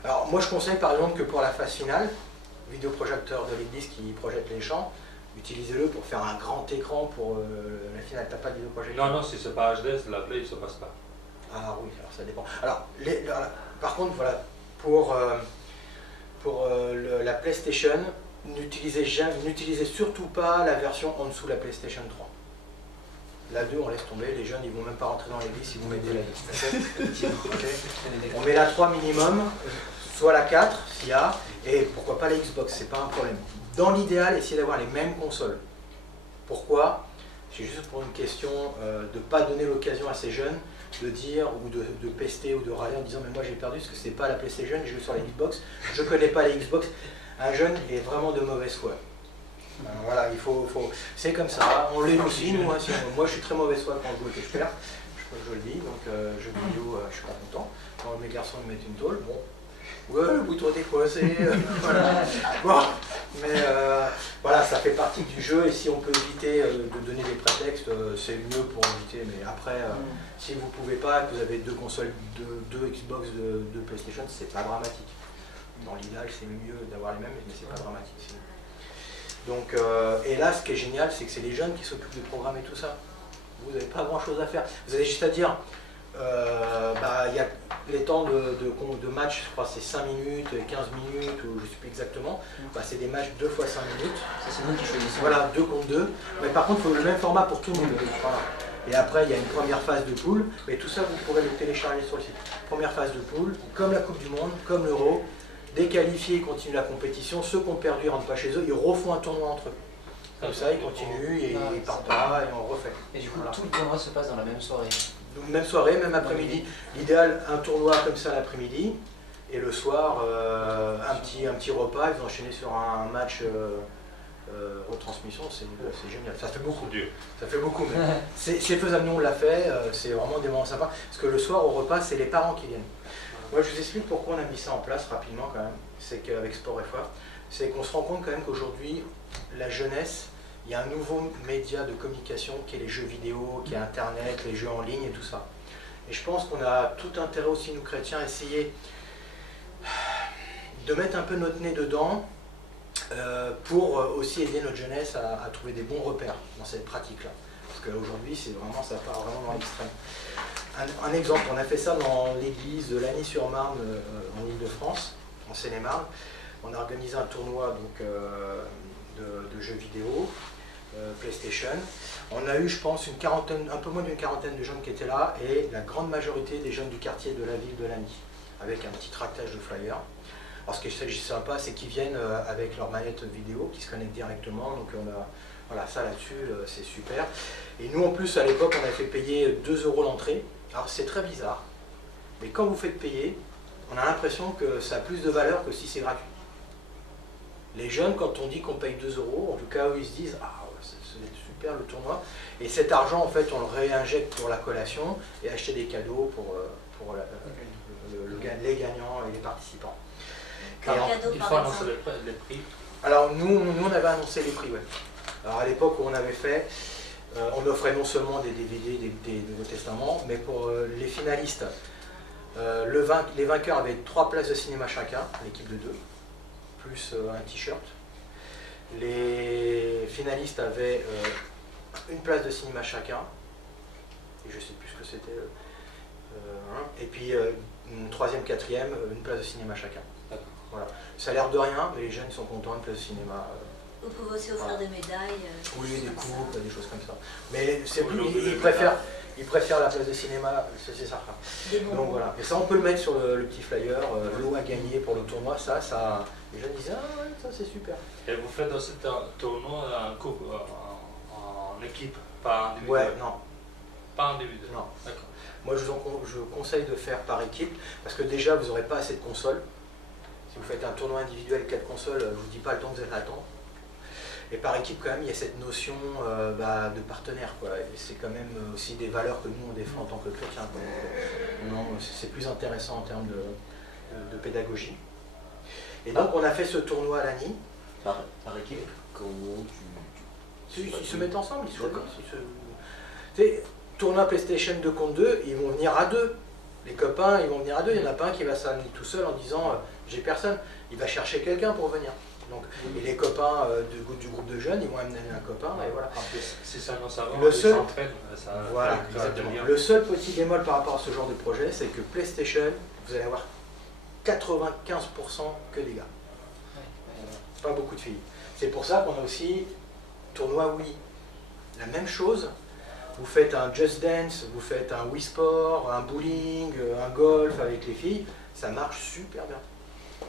Alors moi, je conseille par exemple que pour la phase finale, vidéoprojecteur de l'église qui projette les champs, utilisez-le pour faire un grand écran pour la finale. T'as pas de vidéoprojecteur? Non, si c'est pas HD, la play, il ne se passe pas. Ah oui, alors ça dépend. Alors, par contre, voilà, pour la PlayStation, n'utilisez surtout pas la version en dessous de la PlayStation 3. La 2, on laisse tomber, les jeunes, ils vont même pas rentrer dans l'église si vous mettez la 2. Okay. On met la 3 minimum, soit la 4 s'il y a, et pourquoi pas la Xbox, c'est pas un problème. Dans l'idéal, essayez d'avoir les mêmes consoles. Pourquoi? C'est juste pour une question de ne pas donner l'occasion à ces jeunes de dire ou de pester ou de râler en disant mais moi j'ai perdu parce que c'est pas la PlayStation, je joue sur la Xbox, je connais pas la Xbox. Un jeune est vraiment de mauvaise foi. Alors, voilà, c'est comme ça, on l'est aussi, nous, hein, moi je suis très mauvaise foi quand je joue et que je perds, je le dis, donc jeu vidéo, je suis pas content. Quand mes garçons me mettent une tôle, bon, ouais, le bouton était coincé, voilà. Bon, mais voilà, ça fait partie du jeu, et si on peut éviter de donner des prétextes, c'est mieux pour éviter, mais après, si vous pouvez pas, que vous avez 2 consoles, 2 Xbox, 2 PlayStation, c'est pas dramatique. Dans l'idéal, c'est mieux d'avoir les mêmes, mais c'est pas dramatique. Sinon. Donc, et là, ce qui est génial, c'est que c'est les jeunes qui s'occupent du programme et tout ça. Vous n'avez pas grand chose à faire. Vous avez juste à dire, il y a les temps de match, je crois c'est 5 minutes, 15 minutes, ou je ne sais plus exactement. C'est des matchs 2 fois 5 minutes. Ça, c'est nous qui choisissons. Voilà, 2 contre 2. Mais par contre, il faut le même format pour tout le monde. Voilà. Et après, il y a une première phase de poule. Mais tout ça, vous pourrez le télécharger sur le site. Première phase de poule, comme la Coupe du Monde, comme l'Euro. Les qualifiés continuent la compétition, ceux qui ont perdu ne rentrent pas chez eux, ils refont un tournoi entre eux. Comme ça, ils continuent et ils partent pas et on refait. Et du coup, tout le tournoi se passe dans la même soirée. Donc, même soirée, même après-midi. L'idéal, un tournoi comme ça l'après-midi, et le soir, un petit repas, ils vont enchaîner sur un match retransmission, c'est génial. Ça fait beaucoup. Ça fait beaucoup, mais c'est faisable, nous on l'a fait, c'est vraiment des moments sympas. Parce que le soir, au repas, c'est les parents qui viennent. Moi, je vous explique pourquoi on a mis ça en place rapidement quand même. C'est qu'avec Sport FA, c'est qu'on se rend compte quand même qu'aujourd'hui, la jeunesse, il y a un nouveau média de communication qui est les jeux vidéo, qui est Internet, les jeux en ligne et tout ça. Et je pense qu'on a tout intérêt aussi, nous chrétiens, à essayer de mettre un peu notre nez dedans pour aussi aider notre jeunesse à trouver des bons repères dans cette pratique-là. Parce qu'aujourd'hui, ça part vraiment dans l'extrême. Un exemple, on a fait ça dans l'église de Lagny-sur-Marne en Ile-de-France, en Seine-et-Marne. On a organisé un tournoi donc, de jeux vidéo, PlayStation. On a eu, je pense, un peu moins d'une quarantaine de jeunes qui étaient là, et la grande majorité des jeunes du quartier de la ville de Lagny, avec un petit tractage de flyers. Alors ce qui est sympa, c'est qu'ils viennent avec leur manette vidéo, qui se connectent directement, donc voilà, ça là-dessus, c'est super. Et nous, en plus, à l'époque, on avait fait payer 2 € l'entrée. Alors c'est très bizarre, mais quand vous faites payer, on a l'impression que ça a plus de valeur que si c'est gratuit. Les jeunes, quand on dit qu'on paye 2 €, en tout cas, eux, ils se disent « Ah, c'est récupère le tournoi. Et cet argent, en fait, on le réinjecte pour la collation et acheter des cadeaux pour les gagnants et les participants. Il faut annoncer les prix. Alors nous, on avait annoncé les prix, ouais. Alors à l'époque où on avait fait, on offrait non seulement des DVD, des Nouveaux Testaments, mais pour les finalistes, les vainqueurs avaient 3 places de cinéma chacun, l'équipe de 2, plus un t-shirt. Les finalistes avaient une place de cinéma chacun, et je ne sais plus ce que c'était, et puis une 3e, 4e, une place de cinéma chacun. Voilà. Ça a l'air de rien, mais les jeunes sont contents, une place de cinéma. Vous pouvez aussi offrir des médailles. Oui, des coupes, des choses comme ça. Mais c'est plus, ils préfèrent la place de cinéma, c'est certain. Donc voilà. Et ça, on peut le mettre sur le petit flyer, l'eau à gagner pour le tournoi, ça, les jeunes disent, ah ouais, ça c'est super. Et vous faites dans ce tournoi en équipe, pas individuel? Ouais, non. Pas individuel? Non. D'accord. Moi, je conseille de faire par équipe, parce que déjà, vous n'aurez pas assez de consoles. Si vous faites un tournoi individuel 4 consoles, je ne vous dis pas le temps que vous allez attendre. Et par équipe, quand même, il y a cette notion de partenaire, quoi. Et c'est quand même aussi des valeurs que nous, on défend en tant que chrétiens. C'est plus intéressant en termes de pédagogie. Et donc, on a fait ce tournoi à l'ANI. Par équipe, comment Ils se mettent ensemble, ils se choisissent. Tournoi PlayStation 2 contre 2, ils vont venir à 2. Les copains, ils vont venir à 2. Il y en a pas un qui va s'amener tout seul en disant j'ai personne. Il va chercher quelqu'un pour venir. Donc, et les copains du groupe de jeunes, ils vont amener un copain, et voilà. Si ça annonce avant, le seul, voilà, le seul petit bémol par rapport à ce genre de projet, c'est que PlayStation, vous allez avoir 95% que des gars. Pas beaucoup de filles. C'est pour ça qu'on a aussi tournoi Wii. La même chose, vous faites un Just Dance, vous faites un Wii Sport, un bowling, un golf avec les filles, ça marche super bien.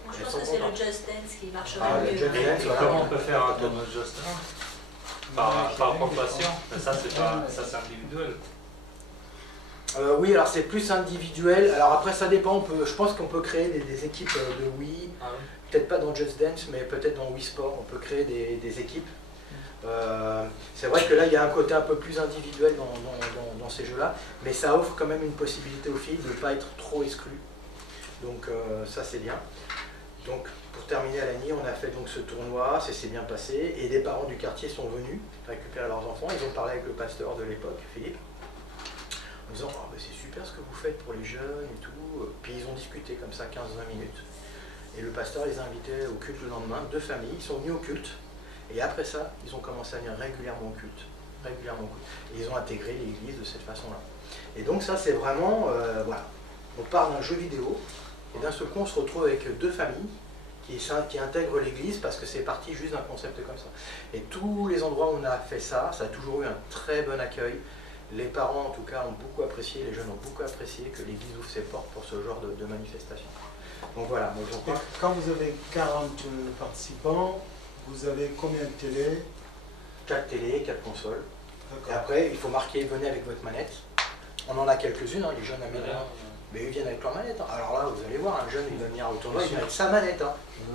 Moi, je pense que c'est le Just Dance qui marcherait le mieux. Just Dance, voilà. Comment on peut faire un tournoi Just Dance par compassion? Mais ça, c'est individuel. Oui, alors c'est plus individuel. Alors après, ça dépend. Je pense qu'on peut créer des équipes de Wii. Ah oui. Peut-être pas dans Just Dance, mais peut-être dans Wii Sport. On peut créer des équipes. C'est vrai que là, il y a un côté un peu plus individuel dans ces jeux-là. Mais ça offre quand même une possibilité aux filles de ne pas être trop exclues. Donc ça, c'est bien. Donc pour terminer à l'ANI, on a fait donc ce tournoi, ça s'est bien passé. Et des parents du quartier sont venus récupérer leurs enfants. Ils ont parlé avec le pasteur de l'époque, Philippe, en disant oh, c'est super ce que vous faites pour les jeunes et tout. Puis ils ont discuté comme ça 15-20 minutes. Et le pasteur les a invités au culte le lendemain, 2 familles, ils sont venus au culte. Et après ça, ils ont commencé à venir régulièrement au culte. Et ils ont intégré l'église de cette façon-là. Et donc ça c'est vraiment, voilà. On part d'un jeu vidéo, et d'un seul coup on se retrouve avec 2 familles qui intègrent l'église parce que c'est parti juste d'un concept comme ça. Et tous les endroits où on a fait ça, ça a toujours eu un très bon accueil. Les parents, en tout cas, ont beaucoup apprécié, les jeunes ont beaucoup apprécié que l'Église ouvre ses portes pour ce genre de manifestation. Donc voilà. Quand vous avez 40 participants, vous avez combien de télé? 4 télés, 4 consoles. Et après, il faut marquer, venez avec votre manette. On en a quelques-unes, hein, les jeunes américains. Mais ils viennent avec leur manette. Hein. Alors là, vous allez voir, un jeune, il va venir au tournoi, il vient avec sa manette. Hein.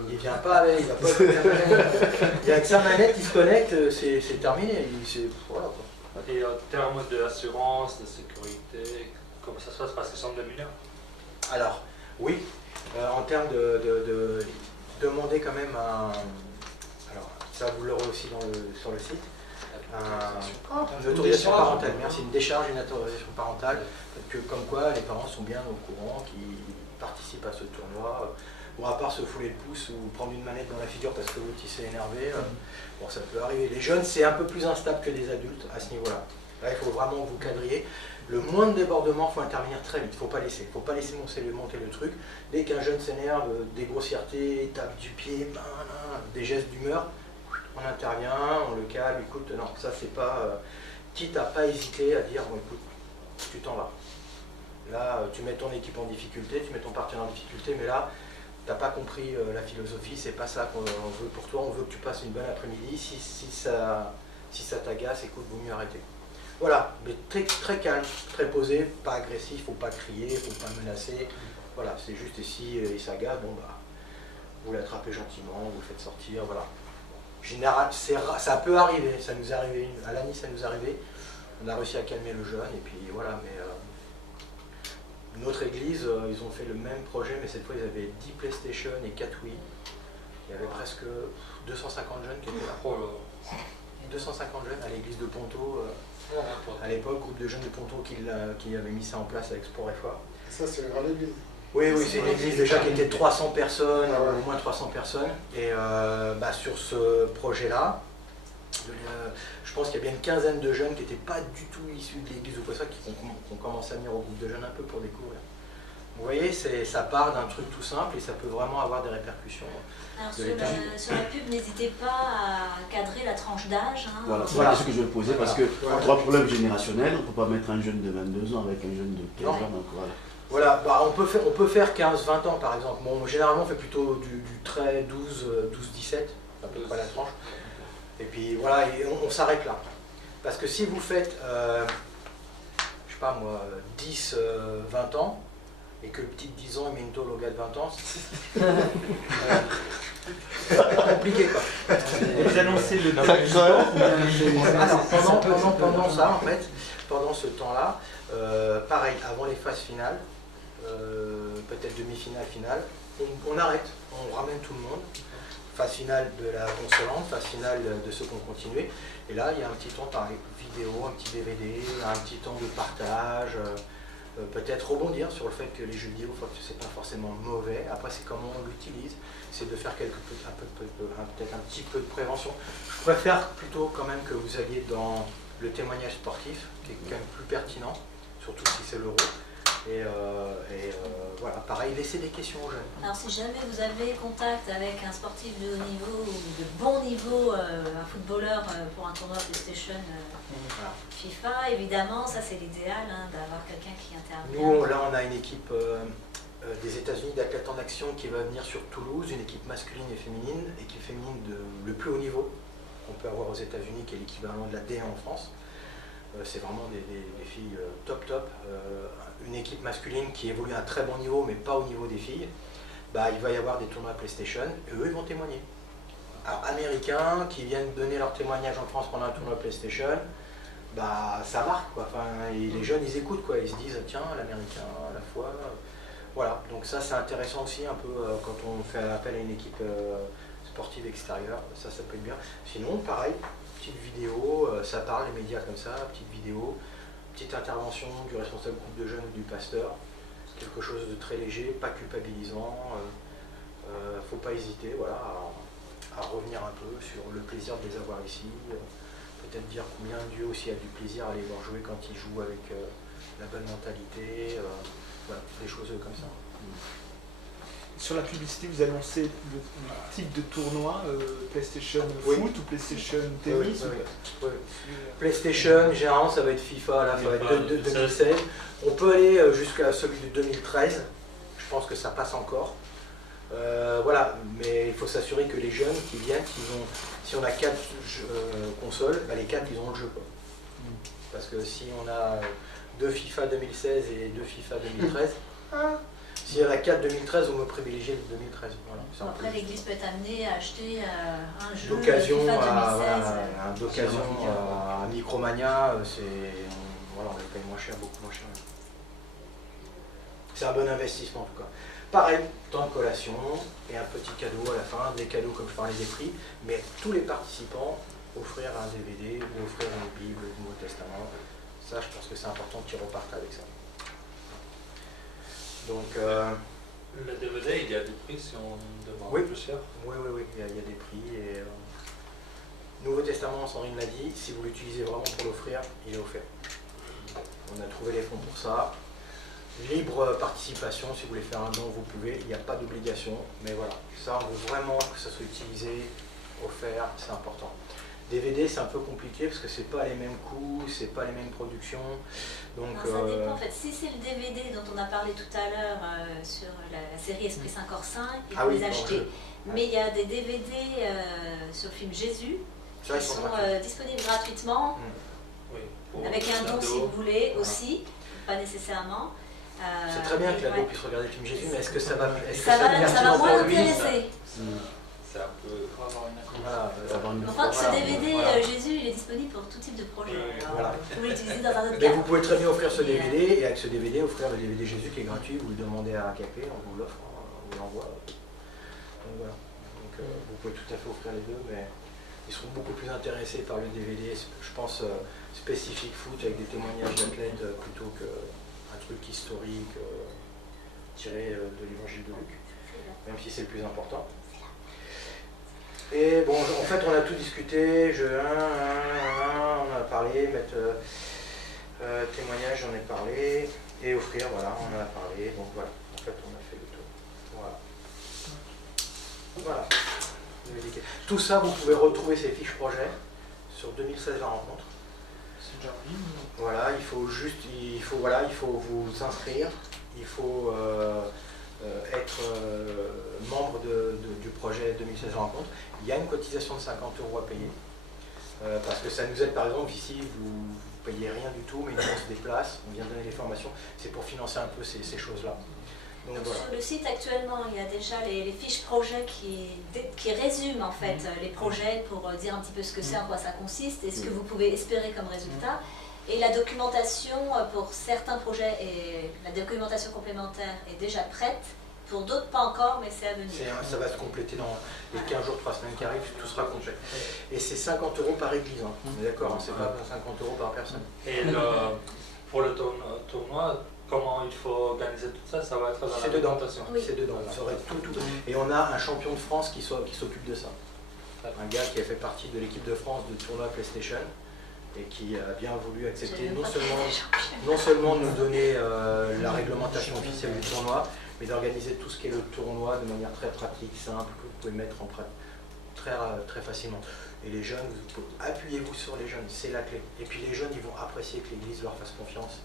Il vient pas avec, il va pas avec sa manette. Il vient avec sa manette, il se connecte, c'est terminé. Voilà, quoi. Et en termes d'assurance, de sécurité, comment ça se passe parce qu'ils sont des mineurs? Alors, oui, en termes de demander quand même un... Alors, ça vous l'aurez aussi sur le site. Une autorisation parentale, merci, une décharge, une autorisation parentale, que comme quoi les parents sont bien au courant, qu'ils participent à ce tournoi. Bon, à part se fouler le pouce ou prendre une manette dans la figure parce que l'autre il s'est énervé, bon ça peut arriver. Les jeunes c'est un peu plus instable que des adultes à ce niveau-là. Là il faut vraiment vous quadriller. Le moins de débordement, il faut intervenir très vite, il ne faut pas laisser monter le truc. Dès qu'un jeune s'énerve, des grossièretés, tape du pied, des gestes d'humeur, on intervient, on le calme, écoute, non, ça c'est pas... quitte à pas hésiter à dire, bon écoute, tu t'en vas. Là, tu mets ton équipe en difficulté, tu mets ton partenaire en difficulté, mais là, tu n'as pas compris la philosophie, c'est pas ça qu'on veut pour toi, on veut que tu passes une bonne après-midi, si ça t'agace, écoute, vaut mieux arrêter. Voilà, mais très, très calme, très posé, pas agressif, faut pas crier, faut pas menacer, voilà, c'est juste si il s'agace, bon bah, vous l'attrapez gentiment, vous le faites sortir, voilà. Ça peut arriver, ça nous est arrivé, à l'ANI ça nous est arrivé, on a réussi à calmer le jeune, et puis voilà, mais notre église, ils ont fait le même projet, mais cette fois ils avaient 10 PlayStation et 4 Wii. Il y avait presque 250 jeunes qui étaient là. 250 jeunes à l'église de Ponto, à l'époque, groupe de jeunes de Ponto qui avait mis ça en place avec Sport FA. Ça, c'est une grande église. Oui, c'est une église déjà qui était de 300 personnes, au moins 300 personnes. Et sur ce projet-là, je pense qu'il y a bien une quinzaine de jeunes qui n'étaient pas du tout issus de l'église ou quoi ça, qui ont commencé à venir au groupe de jeunes un peu pour découvrir. Vous voyez, ça part d'un truc tout simple et ça peut vraiment avoir des répercussions. Alors sur la pub, n'hésitez pas à cadrer la tranche d'âge. Hein. Voilà, c'est la question que je vais poser parce que trois problèmes générationnels, on ne peut pas mettre un jeune de 22 ans avec un jeune de 15 ans. Donc voilà, on peut faire 15-20 ans par exemple. Bon, généralement on fait plutôt du trait 12-17, à peu près la tranche. Et puis voilà, on s'arrête là. Parce que si vous faites, je sais pas moi, 10-20 ans, et que le petit de 10 ans il met une tôle au gars de 20 ans, c'est compliqué quoi. Vous annoncez le pendant ça en fait, pendant ce temps-là, pareil, avant les phases finales, peut-être demi-finale, finale, on arrête, on ramène tout le monde. Phase finale de la consolante, phase finale de ceux qui ont continué. Et là, il y a un petit temps pareil, vidéo, un petit DVD, un petit temps de partage, peut-être rebondir sur le fait que les jeux vidéo, c'est pas forcément mauvais. Après, c'est comment on l'utilise, c'est de faire peut-être un petit peu de prévention. Je préfère plutôt quand même que vous alliez dans le témoignage sportif, qui est quand même plus pertinent, surtout si c'est l'Euro. Et voilà, pareil, laissez des questions aux jeunes. Alors si jamais vous avez contact avec un sportif de haut niveau ou de bon niveau, un footballeur pour un tournoi PlayStation FIFA, évidemment, ça c'est l'idéal, hein, d'avoir quelqu'un qui intervient. Nous, là, on a une équipe des États-Unis d'athlètes en action qui va venir sur Toulouse, une équipe masculine et féminine, équipe féminine le plus haut niveau qu'on peut avoir aux États-Unis, qui est l'équivalent de la D1 en France. C'est vraiment des filles top. Une équipe masculine qui évolue à un très bon niveau, mais pas au niveau des filles. Il va y avoir des tournois PlayStation, et eux, ils vont témoigner. Alors, Américains qui viennent donner leur témoignage en France pendant un tournoi PlayStation, ça marque, quoi. Enfin, les jeunes, ils écoutent, quoi. Ils se disent, tiens, l'Américain, la foi. Voilà, donc ça, c'est intéressant aussi, un peu, quand on fait appel à une équipe sportive extérieure, ça peut être bien. Sinon, pareil, petite vidéo, ça parle, les médias comme ça, petite vidéo, petite intervention du responsable groupe de jeunes ou du pasteur, quelque chose de très léger, pas culpabilisant, faut pas hésiter voilà, à revenir un peu sur le plaisir de les avoir ici, peut-être dire combien Dieu aussi a du plaisir à les voir jouer quand ils jouent avec la bonne mentalité, voilà, des choses comme ça. Sur la publicité, vous annoncez le type de tournoi, PlayStation Foot ou PlayStation Tennis oui. PlayStation, généralement ça va être FIFA, là ça va être de 2016. On peut aller jusqu'à celui de 2013, je pense que ça passe encore. Voilà, mais il faut s'assurer que les jeunes qui viennent, si on a 4 consoles, les 4 ils ont le jeu. Quoi. Parce que si on a 2 FIFA 2016 et 2 FIFA 2013, s'il y en a 4 2013, on me privilégier le 2013. Voilà, après, l'église peut être amenée à acheter un jeu d'occasion FIFA 2016. D'occasion à Micromania, voilà, on les paye moins cher, beaucoup moins cher. C'est un bon investissement en tout cas. Pareil, temps de collation et un petit cadeau à la fin, des cadeaux comme je parlais des prix, mais tous les participants offrir un DVD ou offrir une Bible, le Nouveau Testament. Ça, je pense que c'est important qu'ils repartent avec ça. Donc, le DVD, il y a des prix si on demande plus cher. Oui, il y a des prix. Et, Nouveau Testament, Sandrine l'a dit, si vous l'utilisez vraiment pour l'offrir, il est offert. On a trouvé les fonds pour ça. Libre participation, si vous voulez faire un don, vous pouvez, il n'y a pas d'obligation. Mais voilà, ça, on veut vraiment que ça soit utilisé, offert, c'est important. DVD, c'est un peu compliqué parce que c'est pas les mêmes coûts, c'est pas les mêmes productions. Donc, ça dépend en fait. Si c'est le DVD dont on a parlé tout à l'heure sur la série Esprit Saint Corps Saint, il faut les acheter. Mais il y a des DVD sur le film Jésus qui sont disponibles gratuitement, avec un don si vous voulez aussi, pas nécessairement. C'est très bien que l'ado puisse regarder le film Jésus, mais est-ce que ça va moins l'intéresser? c'est un peu... Enfin, ce DVD Jésus, il est disponible pour tout type de projet. Voilà. Vous pouvez l'utiliser dans un autre Mais cas. vous pouvez très bien offrir ce DVD, et avec ce DVD, offrir le DVD Jésus qui est gratuit, vous le demandez à AKP, on vous l'offre, on vous l'envoie. Donc voilà. Donc, vous pouvez tout à fait offrir les deux, mais ils seront beaucoup plus intéressés par le DVD, je pense, spécifique foot, avec des témoignages d'athlètes, plutôt qu'un truc historique tiré de l'évangile de Luc, même si c'est le plus important. Et bon, en fait, on a tout discuté, on en a parlé, mettre témoignage, j'en ai parlé, et offrir, voilà, on en a parlé, donc voilà, en fait, on a fait le tour. Voilà. Tout ça, vous pouvez retrouver ces fiches projets sur 2016 la rencontre. C'est déjà en ligne. Voilà, il faut vous inscrire, il faut être membre du projet 2016 rencontre. Il y a une cotisation de 50 € à payer, parce que ça nous aide, par exemple, ici, vous ne payez rien du tout, mais nous, on se déplace, on vient donner les formations, c'est pour financer un peu ces choses-là. Donc, voilà. Sur le site actuellement, il y a déjà les fiches projets qui résument en fait les projets pour dire un petit peu ce que c'est, en quoi ça consiste et ce que vous pouvez espérer comme résultat. Et la documentation pour certains projets, et la documentation complémentaire est déjà prête. Pour d'autres, pas encore, mais c'est à venir. Ça va se compléter dans les 15 jours, 3 semaines qui arrivent, tout sera complet. Et c'est 50 € par église, hein. On est d'accord, hein, c'est pas 50 € par personne. Et pour le tournoi, comment il faut organiser tout ça, ça va être dans la documentation. C'est dedans, vous saurez tout. Et on a un champion de France qui s'occupe de ça. Un gars qui a fait partie de l'équipe de France de tournoi PlayStation et qui a bien voulu accepter non seulement nous donner la réglementation officielle du tournoi, mais d'organiser tout ce qui est le tournoi de manière très pratique, simple, que vous pouvez mettre en pratique très facilement. Et les jeunes, appuyez-vous sur les jeunes, c'est la clé. Et puis les jeunes, ils vont apprécier que l'Église leur fasse confiance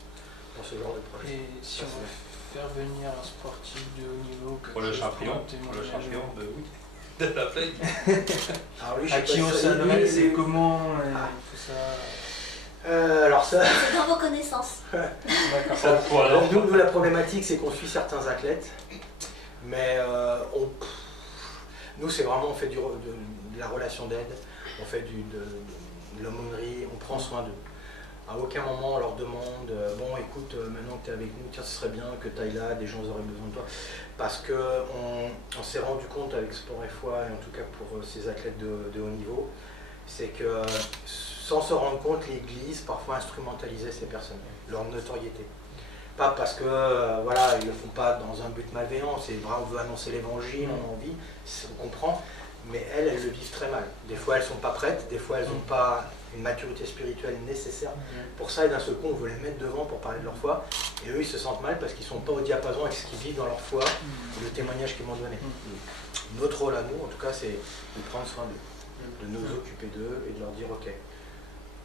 dans ce genre de projet. Et si on veut faire venir un sportif de haut niveau, pour le champion, oui, de la plaine. À qui on s'adresse et comment tout ça. Alors ça... C'est dans vos connaissances. Nous, la problématique, c'est qu'on suit certains athlètes, mais nous, c'est vraiment, on fait de la relation d'aide, on fait de l'aumônerie, on prend soin d'eux. À aucun moment, on leur demande, bon, écoute, maintenant que tu es avec nous, tiens, ce serait bien que tu ailles là, des gens auraient besoin de toi. Parce qu'on s'est rendu compte avec Sport et Foi, et en tout cas pour ces athlètes de haut niveau, c'est que sans se rendre compte, l'Église parfois instrumentalisait ces personnes, leur notoriété. Pas parce que voilà, ils ne le font pas dans un but malveillant, c'est vrai, on veut annoncer l'évangile, on a envie, on comprend, mais elles le vivent très mal. Des fois elles ne sont pas prêtes, des fois elles n'ont pas une maturité spirituelle nécessaire pour ça, et d'un seul coup on veut les mettre devant pour parler de leur foi, et eux ils se sentent mal parce qu'ils ne sont pas au diapason avec ce qu'ils vivent dans leur foi et le témoignage qu'ils m'ont donné. Notre rôle à nous, en tout cas, c'est de prendre soin d'eux, de nous occuper d'eux et de leur dire ok,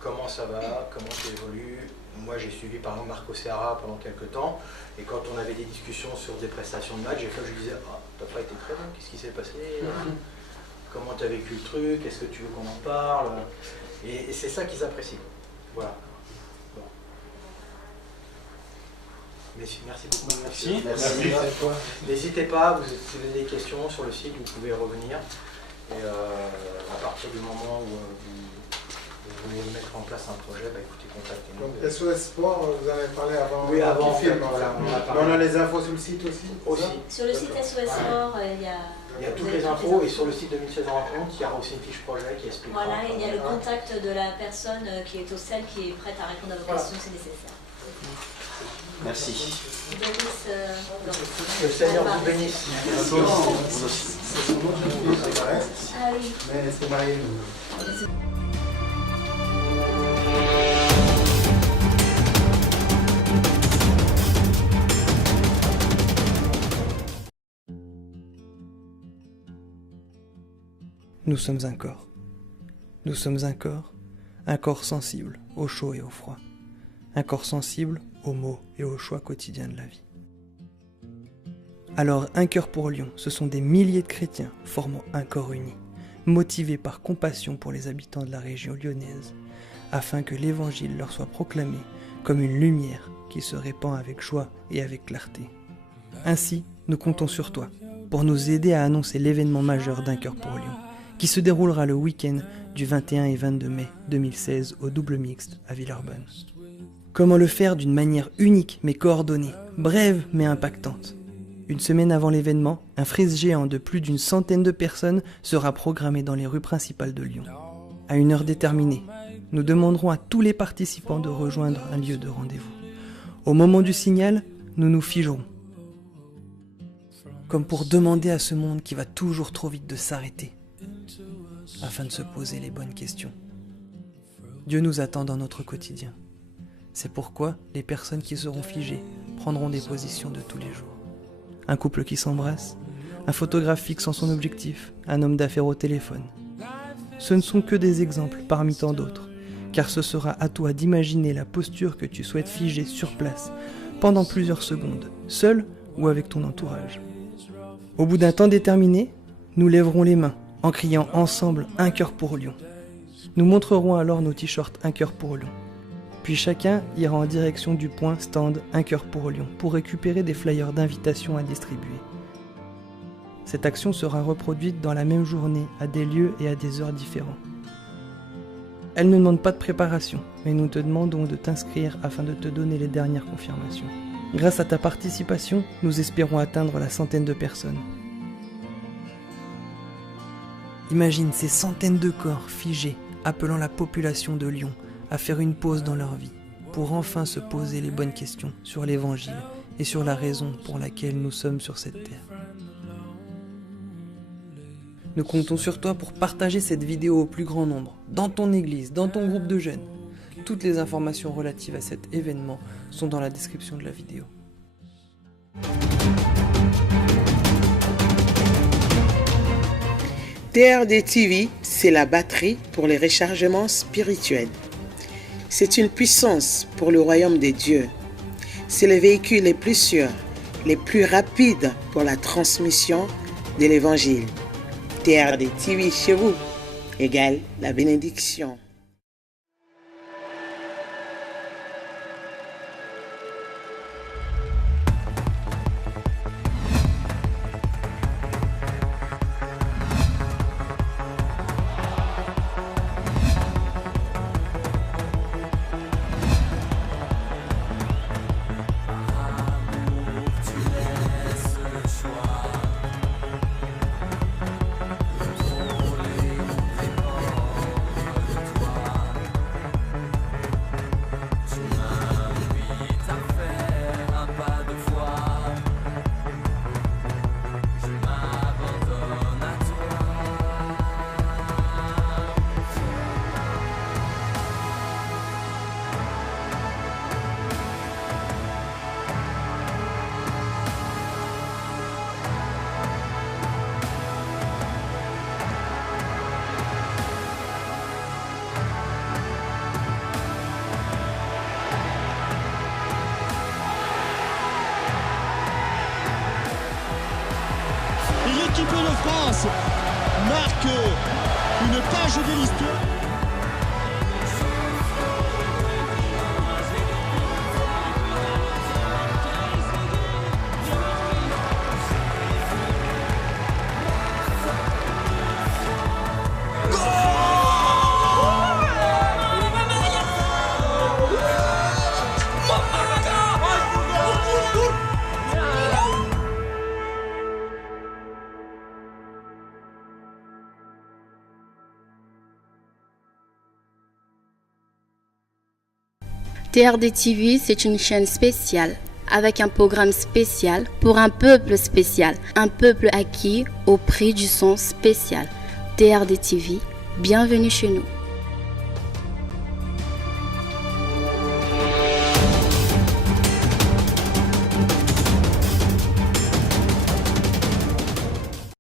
comment ça va, comment tu évolues. Moi j'ai suivi par exemple Marco Serra pendant quelques temps, et quand on avait des discussions sur des prestations de match, des fois je lui disais ah, t'as pas été très bon, qu'est-ce qui s'est passé, comment tu as vécu le truc, est-ce que tu veux qu'on en parle, et c'est ça qu'ils apprécient. Voilà. Bon. Merci beaucoup. Merci. N'hésitez pas, si vous avez des questions sur le site, vous pouvez revenir, et à partir du moment où vous voulez mettre en place un projet, bah écoutez, contactez-nous. Donc SOS Sport, vous en avez parlé avant. Oui, avant. Voilà, on a les infos sur le site aussi. Sur le site SOS Sport, il y a toutes les infos, et sur le site 2016 rencontre, il y aura aussi une fiche projet qui explique. Voilà, il y a le contact de la personne qui est au CEL qui est prête à répondre à vos questions si nécessaire. Merci. Le Seigneur vous bénisse. Vous aussi. Ah oui. Mais c'est marié. Nous sommes un corps. Nous sommes un corps sensible au chaud et au froid, un corps sensible aux mots et aux choix quotidiens de la vie. Alors, Un cœur pour Lyon, ce sont des milliers de chrétiens formant un corps uni, motivés par compassion pour les habitants de la région lyonnaise, afin que l'évangile leur soit proclamé comme une lumière qui se répand avec joie et avec clarté. Ainsi, nous comptons sur toi pour nous aider à annoncer l'événement majeur d'Un cœur pour Lyon, qui se déroulera le week-end du 21 et 22 mai 2016 au double mixte à Villeurbanne. Comment le faire d'une manière unique mais coordonnée, brève mais impactante? Une semaine avant l'événement, un freeze géant de plus d'une centaine de personnes sera programmé dans les rues principales de Lyon. À une heure déterminée, nous demanderons à tous les participants de rejoindre un lieu de rendez-vous. Au moment du signal, nous nous figerons. Comme pour demander à ce monde qui va toujours trop vite de s'arrêter, afin de se poser les bonnes questions. Dieu nous attend dans notre quotidien. C'est pourquoi les personnes qui seront figées prendront des positions de tous les jours. Un couple qui s'embrasse, un photographe fixant son objectif, un homme d'affaires au téléphone. Ce ne sont que des exemples parmi tant d'autres, car ce sera à toi d'imaginer la posture que tu souhaites figer sur place pendant plusieurs secondes, seul ou avec ton entourage. Au bout d'un temps déterminé, nous lèverons les mains en criant ensemble « Un cœur pour Lyon ». Nous montrerons alors nos t-shirts « Un cœur pour Lyon ». Puis chacun ira en direction du point stand « Un cœur pour Lyon » pour récupérer des flyers d'invitation à distribuer. Cette action sera reproduite dans la même journée à des lieux et à des heures différents. Elle ne demande pas de préparation, mais nous te demandons de t'inscrire afin de te donner les dernières confirmations. Grâce à ta participation, nous espérons atteindre la centaine de personnes. Imagine ces centaines de corps figés appelant la population de Lyon à faire une pause dans leur vie pour enfin se poser les bonnes questions sur l'Évangile et sur la raison pour laquelle nous sommes sur cette terre. Nous comptons sur toi pour partager cette vidéo au plus grand nombre, dans ton église, dans ton groupe de jeunes. Toutes les informations relatives à cet événement sont dans la description de la vidéo. TRD TV, c'est la batterie pour les rechargements spirituels. C'est une puissance pour le royaume des dieux. C'est le véhicule les plus sûrs, les plus rapides pour la transmission de l'évangile. TRD TV chez vous égale la bénédiction. L'équipe de France marque une page de l'histoire. TRD TV, c'est une chaîne spéciale, avec un programme spécial pour un peuple spécial, un peuple acquis au prix du son spécial. TRD TV, bienvenue chez nous.